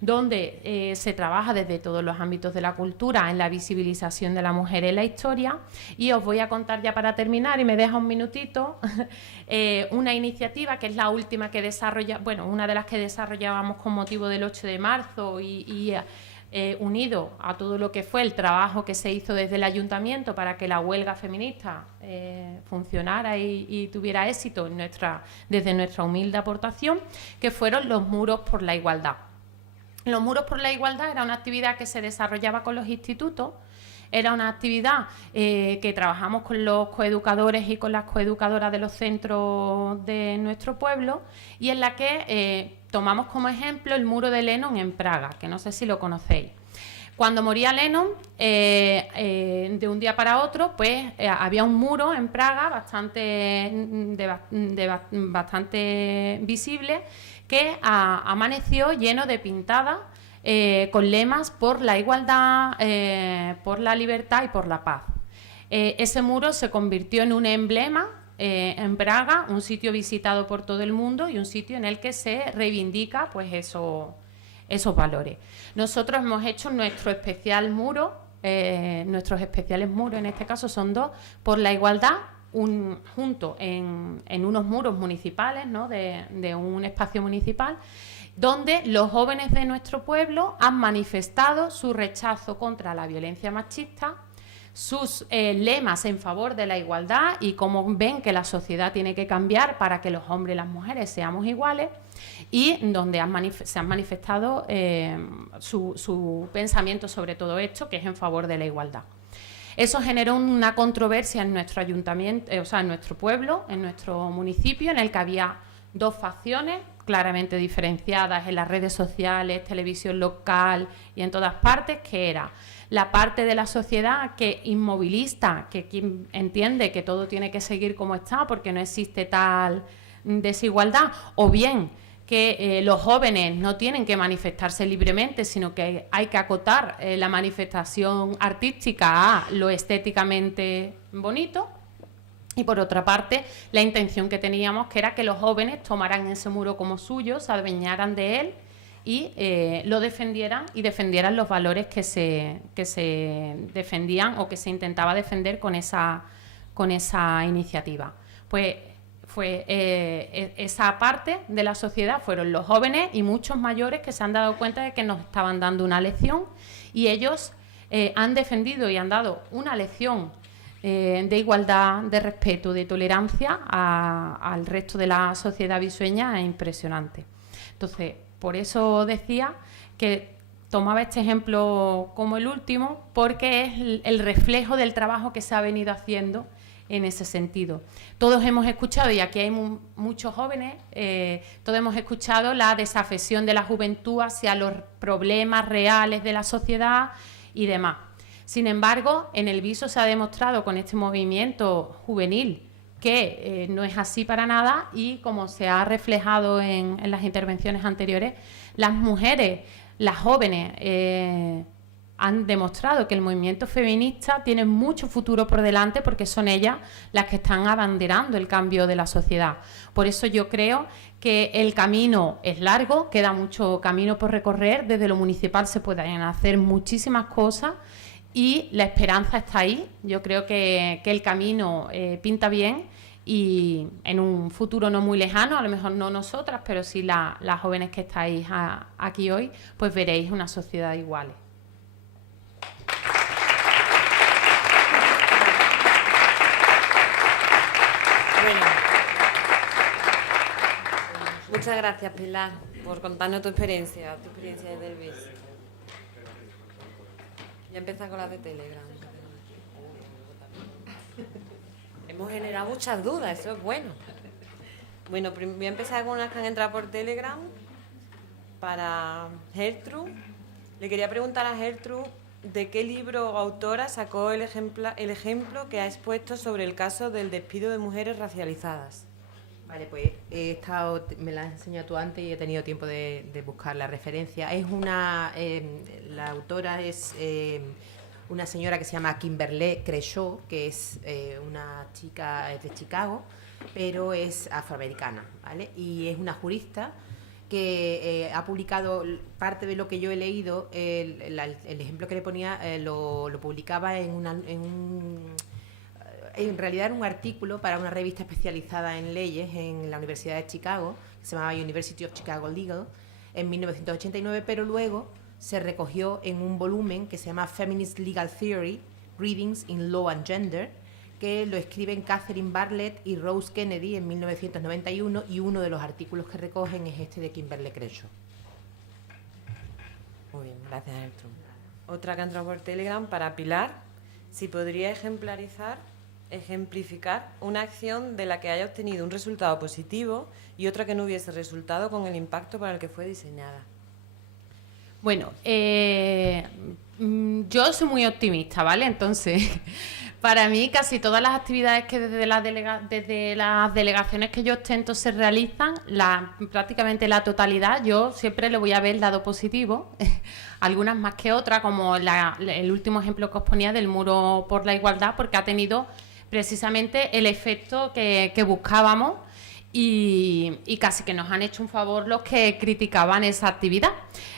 donde se trabaja desde todos los ámbitos de la cultura en la visibilización de la mujer en la historia. Y os voy a contar ya para terminar, y me deja un minutito, una iniciativa que es la última que una de las que desarrollábamos con motivo del 8 de marzo y unido a todo lo que fue el trabajo que se hizo desde el ayuntamiento para que la huelga feminista funcionara y tuviera éxito desde nuestra humilde aportación, que fueron los muros por la igualdad. Los muros por la igualdad era una actividad que se desarrollaba con los institutos. Era una actividad que trabajamos con los coeducadores y con las coeducadoras de los centros de nuestro pueblo, y en la que tomamos como ejemplo el muro de Lennon en Praga, que no sé si lo conocéis. Cuando moría Lennon, de un día para otro, pues había un muro en Praga bastante visible, que amaneció lleno de pintadas con lemas por la igualdad, por la libertad y por la paz. Ese muro se convirtió en un emblema en Praga, un sitio visitado por todo el mundo y un sitio en el que se reivindica pues esos valores. Nosotros hemos hecho nuestro especial muro, nuestros especiales muros en este caso son 2, por la igualdad, junto en unos muros municipales, ¿no? de un espacio municipal, donde los jóvenes de nuestro pueblo han manifestado su rechazo contra la violencia machista, sus lemas en favor de la igualdad y cómo ven que la sociedad tiene que cambiar para que los hombres y las mujeres seamos iguales, y donde se han manifestado su pensamiento sobre todo esto, que es en favor de la igualdad. Eso generó una controversia en nuestro ayuntamiento, en nuestro pueblo, en nuestro municipio, en el que había 2 facciones claramente diferenciadas en las redes sociales, televisión local y en todas partes, que era la parte de la sociedad que inmovilista, que entiende que todo tiene que seguir como está porque no existe tal desigualdad, o bien que los jóvenes no tienen que manifestarse libremente, sino que hay que acotar la manifestación artística a lo estéticamente bonito. Y por otra parte, la intención que teníamos, que era que los jóvenes tomaran ese muro como suyo, se adueñaran de él y lo defendieran y defendieran los valores que se defendían o que se intentaba defender con esa iniciativa. Pues fue esa parte de la sociedad, fueron los jóvenes y muchos mayores que se han dado cuenta de que nos estaban dando una lección, y ellos han defendido y han dado una lección de igualdad, de respeto, de tolerancia al resto de la sociedad visueña. Es impresionante. Entonces, por eso decía que tomaba este ejemplo como el último, porque es el reflejo del trabajo que se ha venido haciendo en ese sentido. Todos hemos escuchado, y aquí hay muchos jóvenes, todos hemos escuchado la desafección de la juventud hacia los problemas reales de la sociedad y demás. Sin embargo, en el Viso se ha demostrado con este movimiento juvenil que no es así para nada, y como se ha reflejado en las intervenciones anteriores, las mujeres, las jóvenes, han demostrado que el movimiento feminista tiene mucho futuro por delante, porque son ellas las que están abanderando el cambio de la sociedad. Por eso yo creo que el camino es largo, queda mucho camino por recorrer. Desde lo municipal se pueden hacer muchísimas cosas y la esperanza está ahí. Yo creo que el camino pinta bien, y en un futuro no muy lejano, a lo mejor no nosotras, pero sí las jóvenes que estáis aquí hoy, pues veréis una sociedad igual. Bueno, muchas gracias, Pilar, por contarnos tu experiencia desde el BIS. Ya empieza con las de Telegram. Hemos generado muchas dudas, eso es bueno. Bueno, voy a empezar con unas que han entrado por Telegram. Para Gertrude, le quería preguntar a Gertrude de qué libro o autora sacó el ejemplo que ha expuesto sobre el caso del despido de mujeres racializadas. Vale, pues me la has enseñado tú antes y he tenido tiempo de buscar la referencia. Es la autora es una señora que se llama Kimberly Crenshaw, que es una chica de Chicago, pero es afroamericana, ¿vale? Y es una jurista que ha publicado parte de lo que yo he leído. El ejemplo que le ponía lo publicaba en realidad era un artículo para una revista especializada en leyes en la Universidad de Chicago, que se llamaba University of Chicago Legal, en 1989, pero luego se recogió en un volumen que se llama Feminist Legal Theory, Readings in Law and Gender, que lo escriben Catherine Bartlett y Rose Kennedy en 1991, y uno de los artículos que recogen es este de Kimberly Crenshaw. Muy bien, gracias, Eltron. Otra que ha entrado por Telegram para Pilar, si podría ejemplificar una acción de la que haya obtenido un resultado positivo y otra que no hubiese resultado con el impacto para el que fue diseñada. Bueno, yo soy muy optimista, ¿vale? Entonces, para mí casi todas las actividades que desde las delegaciones que yo ostento se realizan, prácticamente la totalidad, yo siempre le voy a ver el lado positivo, algunas más que otras, como el último ejemplo que os ponía del muro por la igualdad, porque ha tenido precisamente el efecto que buscábamos. Y casi que nos han hecho un favor los que criticaban esa actividad.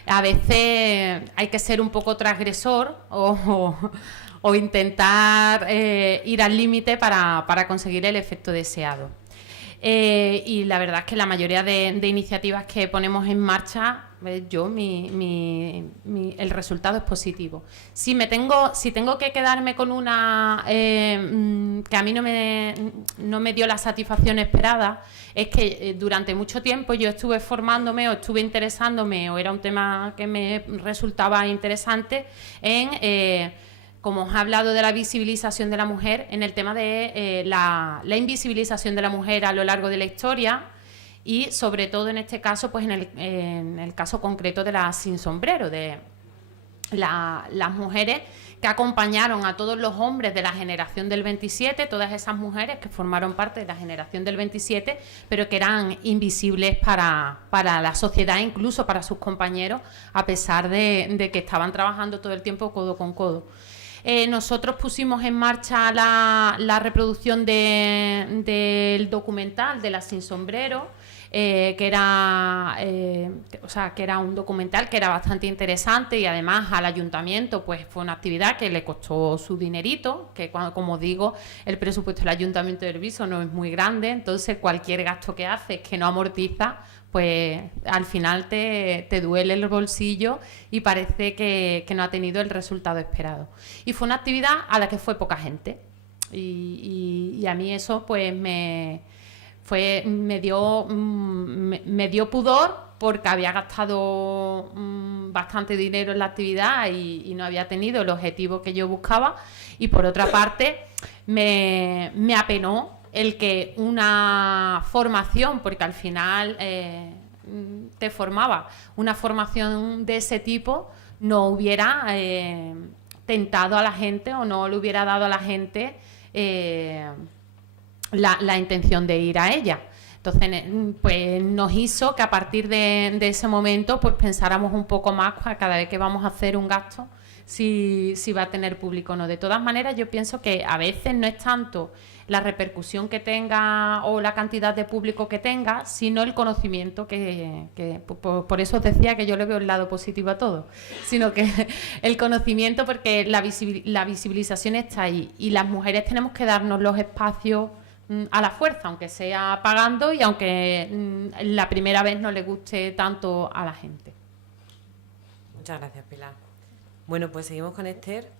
A veces hay que ser un poco transgresor o intentar ir al límite para conseguir el efecto deseado. Y la verdad es que la mayoría de iniciativas que ponemos en marcha, el resultado es positivo. Si tengo que quedarme con una que a mí no me dio la satisfacción esperada, es que durante mucho tiempo yo estuve formándome o estuve interesándome, o era un tema que me resultaba interesante en... como os he hablado de la visibilización de la mujer, en el tema de la invisibilización de la mujer a lo largo de la historia, y sobre todo en este caso, pues en el caso concreto de las sin sombrero, de las mujeres que acompañaron a todos los hombres de la generación del 27, todas esas mujeres que formaron parte de la generación del 27, pero que eran invisibles para la sociedad, incluso para sus compañeros, a pesar de que estaban trabajando todo el tiempo codo con codo. Nosotros pusimos en marcha la reproducción del documental de las sin sombrero, que era un documental que era bastante interesante, y además al ayuntamiento pues fue una actividad que le costó su dinerito, que como digo, el presupuesto del ayuntamiento de Treviso no es muy grande, entonces cualquier gasto que haces que no amortiza, pues al final te duele el bolsillo y parece que no ha tenido el resultado esperado. Y fue una actividad a la que fue poca gente, y a mí eso pues me dio pudor, porque había gastado bastante dinero en la actividad y no había tenido el objetivo que yo buscaba. Y por otra parte me apenó el que una formación, porque al final te formaba, una formación de ese tipo no hubiera tentado a la gente, o no le hubiera dado a la gente la intención de ir a ella. Entonces, pues nos hizo que a partir de ese momento pues pensáramos un poco más cada vez que vamos a hacer un gasto, si va a tener público o no. De todas maneras, yo pienso que a veces no es tanto la repercusión que tenga o la cantidad de público que tenga, sino el conocimiento por eso os decía que yo le veo el lado positivo a todo, sino que el conocimiento, porque la visibilización está ahí, y las mujeres tenemos que darnos los espacios a la fuerza, aunque sea pagando y aunque la primera vez no le guste tanto a la gente. Muchas gracias, Pilar. Bueno, pues seguimos con Esther.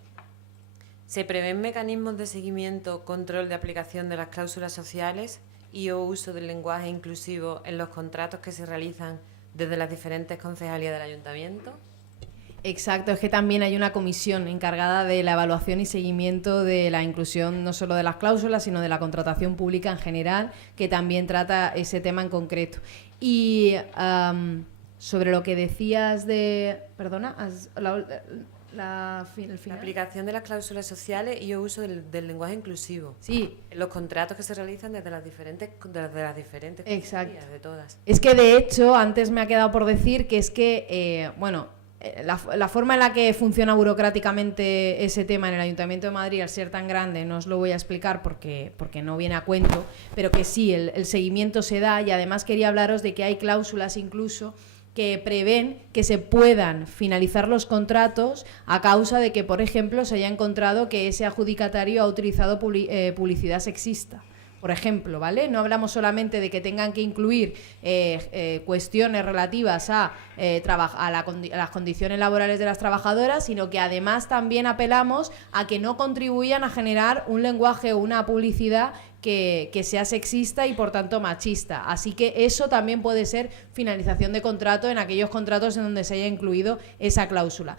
¿Se prevén mecanismos de seguimiento, control de aplicación de las cláusulas sociales y o uso del lenguaje inclusivo en los contratos que se realizan desde las diferentes concejalías del ayuntamiento? Exacto, es que también hay una comisión encargada de la evaluación y seguimiento de la inclusión, no solo de las cláusulas, sino de la contratación pública en general, que también trata ese tema en concreto. Y sobre lo que decías de... Perdona, la aplicación de las cláusulas sociales y uso del lenguaje inclusivo. Sí. Los contratos que se realizan desde las diferentes Exacto. de todas. Es que de hecho, antes me ha quedado por decir que es que, la forma en la que funciona burocráticamente ese tema en el Ayuntamiento de Madrid, al ser tan grande, no os lo voy a explicar porque no viene a cuento, pero que sí, el seguimiento se da, y además quería hablaros de que hay cláusulas incluso que prevén que se puedan finalizar los contratos a causa de que, por ejemplo, se haya encontrado que ese adjudicatario ha utilizado publicidad sexista. Por ejemplo, ¿vale? No hablamos solamente de que tengan que incluir cuestiones relativas a las condiciones laborales de las trabajadoras, sino que además también apelamos a que no contribuyan a generar un lenguaje o una publicidad que sea sexista y por tanto machista. Así que eso también puede ser finalización de contrato en aquellos contratos en donde se haya incluido esa cláusula.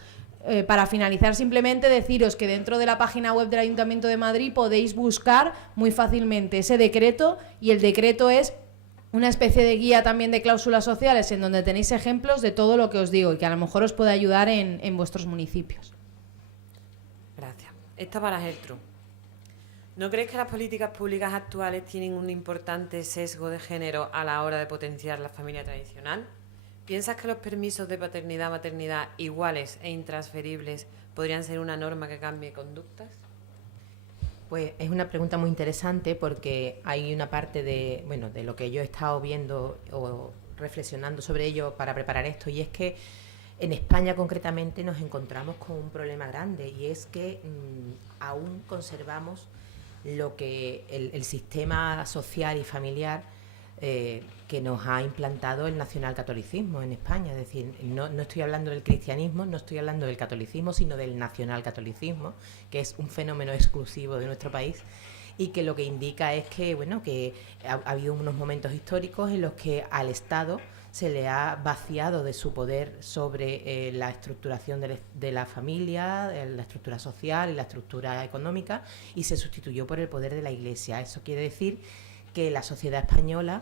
Para finalizar, simplemente deciros que dentro de la página web del Ayuntamiento de Madrid podéis buscar muy fácilmente ese decreto, y el decreto es una especie de guía también de cláusulas sociales en donde tenéis ejemplos de todo lo que os digo y que a lo mejor os puede ayudar en vuestros municipios. Gracias. Esta para Gertrude. ¿No crees que las políticas públicas actuales tienen un importante sesgo de género a la hora de potenciar la familia tradicional? ¿Piensas que los permisos de paternidad-maternidad iguales e intransferibles podrían ser una norma que cambie conductas? Pues es una pregunta muy interesante, porque hay una parte de lo que yo he estado viendo o reflexionando sobre ello para preparar esto, y es que en España concretamente nos encontramos con un problema grande, y es que aún conservamos lo que el sistema social y familiar que nos ha implantado el nacionalcatolicismo en España. Es decir, no estoy hablando del cristianismo, no estoy hablando del catolicismo, sino del nacionalcatolicismo, que es un fenómeno exclusivo de nuestro país, y que lo que indica es que, que ha habido unos momentos históricos en los que al Estado se le ha vaciado de su poder sobre la estructuración de la familia, la estructura social y la estructura económica, y se sustituyó por el poder de la Iglesia. Eso quiere decir que la sociedad española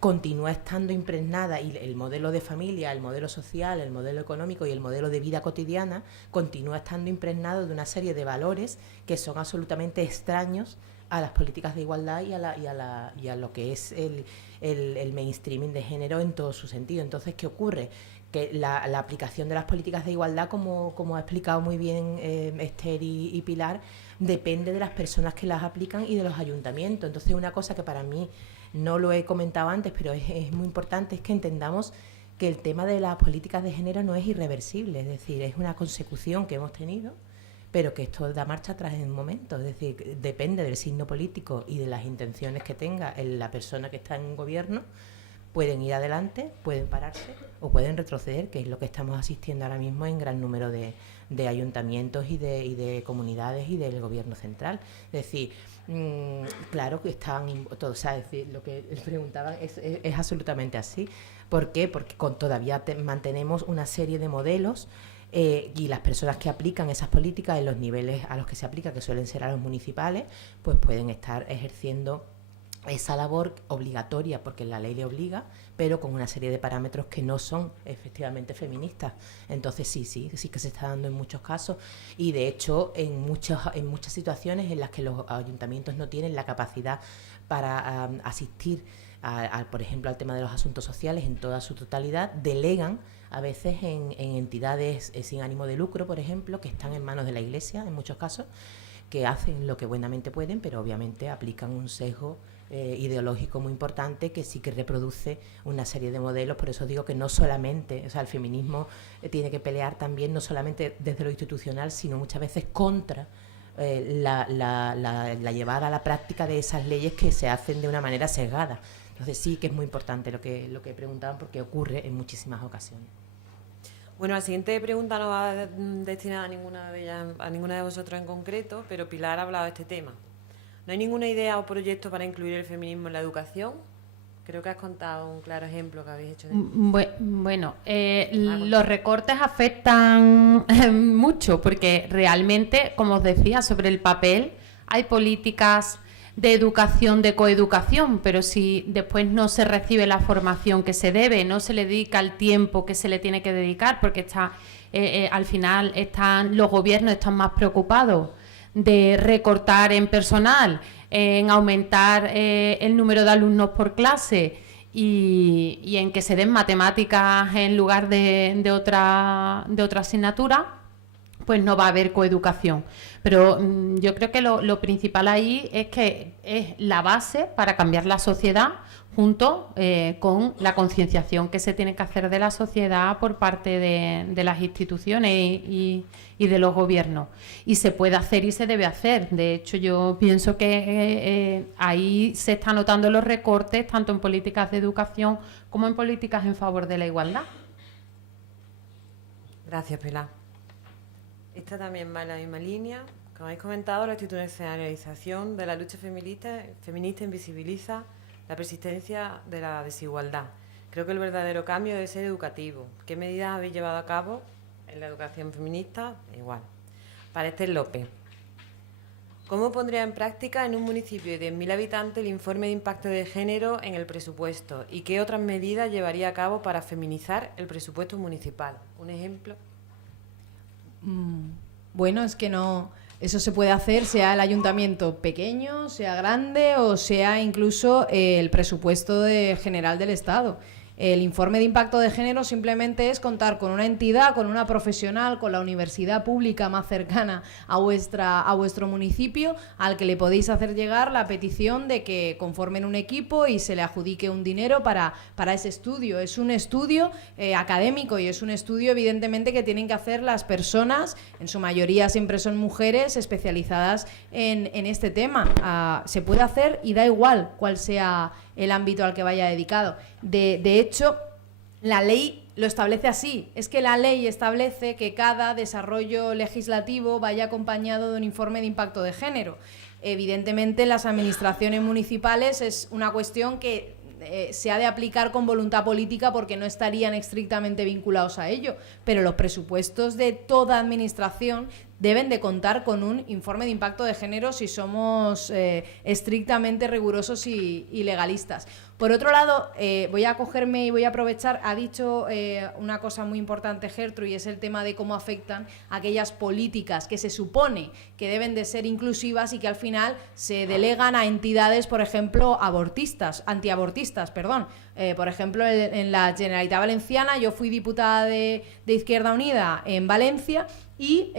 continúa estando impregnada, y el modelo de familia, el modelo social, el modelo económico y el modelo de vida cotidiana continúa estando impregnado de una serie de valores que son absolutamente extraños a las políticas de igualdad y a lo que es el mainstreaming de género en todo su sentido. Entonces, ¿qué ocurre? Que la aplicación de las políticas de igualdad, como ha explicado muy bien Esther y Pilar, depende de las personas que las aplican y de los ayuntamientos. Entonces, una cosa que para mí, no lo he comentado antes, pero es muy importante, es que entendamos que el tema de las políticas de género no es irreversible. Es decir, es una consecución que hemos tenido, pero que esto da marcha atrás en un momento. Es decir, depende del signo político y de las intenciones que tenga la persona que está en un gobierno. Pueden ir adelante, pueden pararse o pueden retroceder, que es lo que estamos asistiendo ahora mismo en gran número de ayuntamientos y de comunidades y del gobierno central. Es decir, claro que están todos, ¿sabes? Es decir, lo que preguntaban es absolutamente así. ¿Por qué? Porque todavía mantenemos una serie de modelos, y las personas que aplican esas políticas en los niveles a los que se aplica, que suelen ser a los municipales, pues pueden estar ejerciendo esa labor obligatoria porque la ley le obliga, pero con una serie de parámetros que no son efectivamente feministas. Entonces sí que se está dando en muchos casos, y de hecho en muchas situaciones en las que los ayuntamientos no tienen la capacidad para asistir por ejemplo, al tema de los asuntos sociales en toda su totalidad, delegan a veces en entidades sin ánimo de lucro, por ejemplo, que están en manos de la Iglesia en muchos casos, que hacen lo que buenamente pueden, pero obviamente aplican un sesgo ideológico muy importante que sí que reproduce una serie de modelos. Por eso digo que no solamente, el feminismo tiene que pelear también no solamente desde lo institucional, sino muchas veces contra la llevada a la práctica de esas leyes que se hacen de una manera sesgada. Entonces sí que es muy importante lo que preguntaban, porque ocurre en muchísimas ocasiones. Bueno, la siguiente pregunta no va destinada a ninguna de vosotros en concreto, pero Pilar ha hablado de este tema. ¿No hay ninguna idea o proyecto para incluir el feminismo en la educación? Creo que has contado un claro ejemplo que habéis hecho. Bueno, los recortes afectan mucho, porque realmente, como os decía, sobre el papel hay políticas de educación, de coeducación, pero si después no se recibe la formación que se debe, no se le dedica el tiempo que se le tiene que dedicar, porque al final los gobiernos están más preocupados de recortar en personal, en aumentar el número de alumnos por clase y en que se den matemáticas en lugar de otra asignatura, pues no va a haber coeducación. Pero yo creo que lo principal ahí es que es la base para cambiar la sociedad, junto con la concienciación que se tiene que hacer de la sociedad por parte de las instituciones y de los gobiernos. Y se puede hacer y se debe hacer. De hecho, yo pienso que ahí se están notando los recortes, tanto en políticas de educación como en políticas en favor de la igualdad. Gracias, Pilar. Esta también va en la misma línea. Como habéis comentado, la institucionalización de la lucha feminista invisibiliza la persistencia de la desigualdad. Creo que el verdadero cambio debe ser educativo. ¿Qué medidas habéis llevado a cabo en la educación feminista? Igual. Para Esther López. ¿Cómo pondría en práctica en un municipio de 10.000 habitantes el informe de impacto de género en el presupuesto? ¿Y qué otras medidas llevaría a cabo para feminizar el presupuesto municipal? ¿Un ejemplo? Bueno, es que no... Eso se puede hacer, sea el ayuntamiento pequeño, sea grande o sea incluso el presupuesto general del Estado. El informe de impacto de género simplemente es contar con una entidad, con una profesional, con la universidad pública más cercana a vuestro municipio, al que le podéis hacer llegar la petición de que conformen un equipo y se le adjudique un dinero para ese estudio. Es un estudio académico y es un estudio evidentemente que tienen que hacer las personas, en su mayoría siempre son mujeres especializadas en este tema. Se puede hacer y da igual cuál sea el ámbito al que vaya dedicado. De hecho, la ley lo establece así. Es que la ley establece que cada desarrollo legislativo vaya acompañado de un informe de impacto de género. Evidentemente, las administraciones municipales es una cuestión que se ha de aplicar con voluntad política porque no estarían estrictamente vinculados a ello, pero los presupuestos de toda administración deben de contar con un informe de impacto de género si somos estrictamente rigurosos y legalistas. Por otro lado, voy a cogerme y voy a aprovechar, ha dicho una cosa muy importante Gertrude, y es el tema de cómo afectan aquellas políticas que se supone que deben de ser inclusivas y que al final se delegan a entidades, por ejemplo, antiabortistas, perdón. Por ejemplo, en la Generalitat Valenciana, yo fui diputada de Izquierda Unida en Valencia y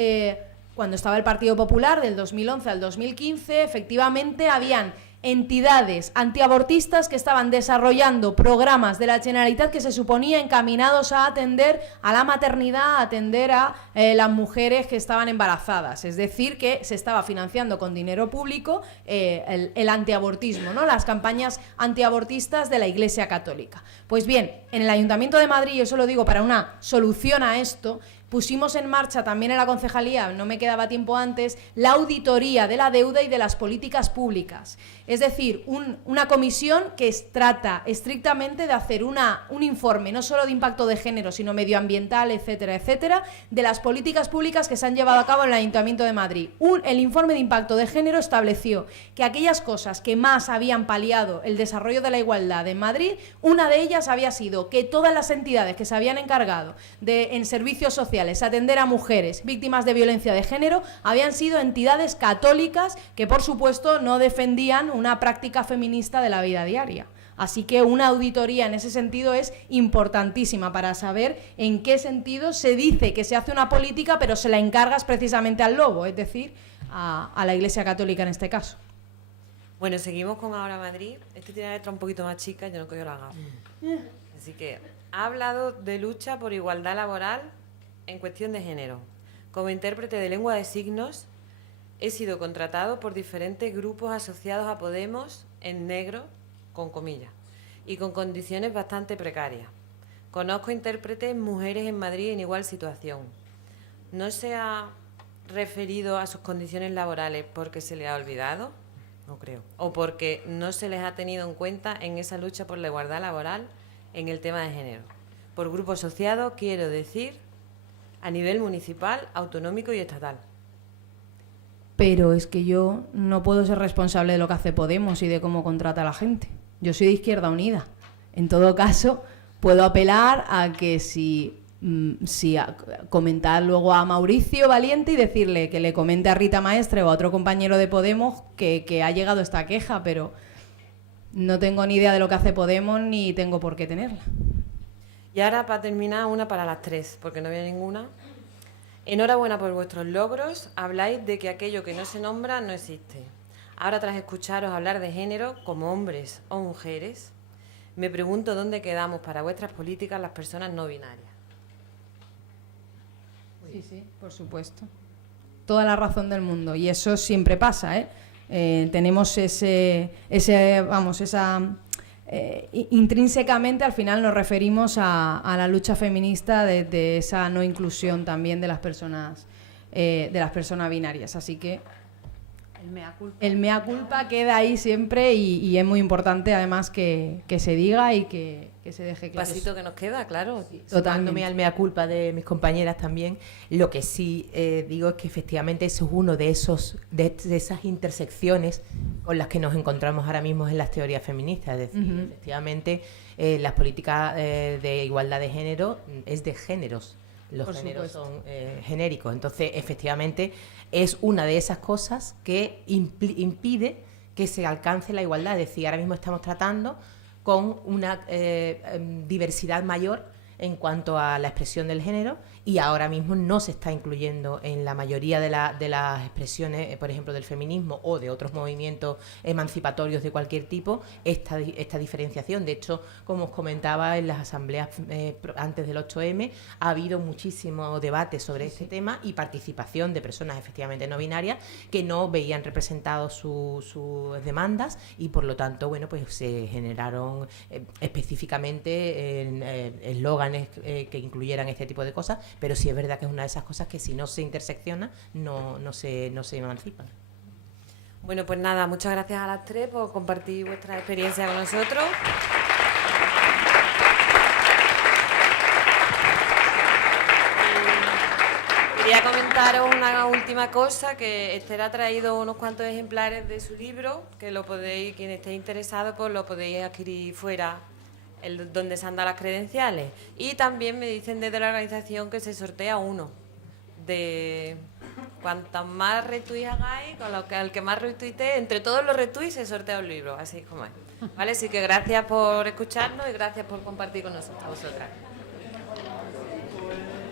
cuando estaba el Partido Popular del 2011 al 2015, efectivamente habían entidades antiabortistas que estaban desarrollando programas de la Generalitat que se suponía encaminados a atender a la maternidad, a atender a las mujeres que estaban embarazadas. Es decir, que se estaba financiando con dinero público el antiabortismo, ¿no? Las campañas antiabortistas de la Iglesia Católica. Pues bien, en el Ayuntamiento de Madrid, yo eso lo digo para una solución a esto, pusimos en marcha también en la concejalía, no me quedaba tiempo antes, la auditoría de la deuda y de las políticas públicas. Es decir, una comisión que trata estrictamente de hacer un informe, no solo de impacto de género, sino medioambiental, etcétera, etcétera, de las políticas públicas que se han llevado a cabo en el Ayuntamiento de Madrid. El informe de impacto de género estableció que aquellas cosas que más habían paliado el desarrollo de la igualdad en Madrid, una de ellas había sido que todas las entidades que se habían encargado en servicios sociales atender a mujeres víctimas de violencia de género habían sido entidades católicas que, por supuesto, no defendían una práctica feminista de la vida diaria. Así que una auditoría en ese sentido es importantísima para saber en qué sentido se dice que se hace una política, pero se la encargas precisamente al lobo, es decir, a la Iglesia Católica en este caso. Bueno, seguimos con Ahora Madrid. Este tiene la letra un poquito más chica, yo no cojo la gafas. Así que ha hablado de lucha por igualdad laboral en cuestión de género. Como intérprete de lengua de signos, he sido contratado por diferentes grupos asociados a Podemos en negro, con comillas, y con condiciones bastante precarias. Conozco intérpretes mujeres en Madrid en igual situación. ¿No se ha referido a sus condiciones laborales porque se le ha olvidado? No creo. ¿O porque no se les ha tenido en cuenta en esa lucha por la igualdad laboral en el tema de género? Por grupo asociado quiero decir a nivel municipal, autonómico y estatal. Pero es que yo no puedo ser responsable de lo que hace Podemos y de cómo contrata a la gente. Yo soy de Izquierda Unida. En todo caso, puedo apelar a que comentar luego a Mauricio Valiente y decirle que le comente a Rita Maestre o a otro compañero de Podemos que ha llegado esta queja, pero no tengo ni idea de lo que hace Podemos ni tengo por qué tenerla. Y ahora, para terminar, una para las tres, porque no había ninguna. Enhorabuena por vuestros logros. Habláis de que aquello que no se nombra no existe. Ahora, tras escucharos hablar de género como hombres o mujeres, me pregunto dónde quedamos para vuestras políticas las personas no binarias. Sí, sí, por supuesto. Toda la razón del mundo. Y eso siempre pasa, ¿eh? Tenemos intrínsecamente al final nos referimos a la lucha feminista de esa no inclusión también de las personas binarias. Así que el mea culpa queda ahí siempre y es muy importante además que se diga y que se deje claro. Pasito que nos queda, claro. Totalmente al mea culpa de mis compañeras también, lo que sí digo es que efectivamente eso es uno de esas intersecciones con las que nos encontramos ahora mismo en las teorías feministas. Es decir, efectivamente las políticas de igualdad de género es de géneros. Los Por géneros supuesto. son genéricos. Entonces, efectivamente, es una de esas cosas que impide que se alcance la igualdad. Es decir, ahora mismo estamos tratando con una diversidad mayor en cuanto a la expresión del género y ahora mismo no se está incluyendo en la mayoría de las expresiones, por ejemplo, del feminismo o de otros movimientos emancipatorios de cualquier tipo, esta diferenciación. De hecho, como os comentaba, en las asambleas antes del 8M ha habido muchísimo debate sobre este tema y participación de personas efectivamente no binarias que no veían representados sus demandas y por lo tanto, bueno, pues se generaron específicamente eslóganes que incluyeran este tipo de cosas, pero sí es verdad que es una de esas cosas que si no se intersecciona no se emancipan. Bueno, pues nada, muchas gracias a las tres por compartir vuestra experiencia con nosotros. Quería comentaros una última cosa, que Esther ha traído unos cuantos ejemplares de su libro, que lo podéis, quien esté interesado, pues lo podéis adquirir fuera, donde se han dado las credenciales. Y también me dicen desde la organización que se sortea uno. De cuantas más retweets hagáis, con lo que al que más retuitee, entre todos los retweets se sortea un libro, así como es. ¿Vale? Así que gracias por escucharnos y gracias por compartir con nosotros, a vosotras.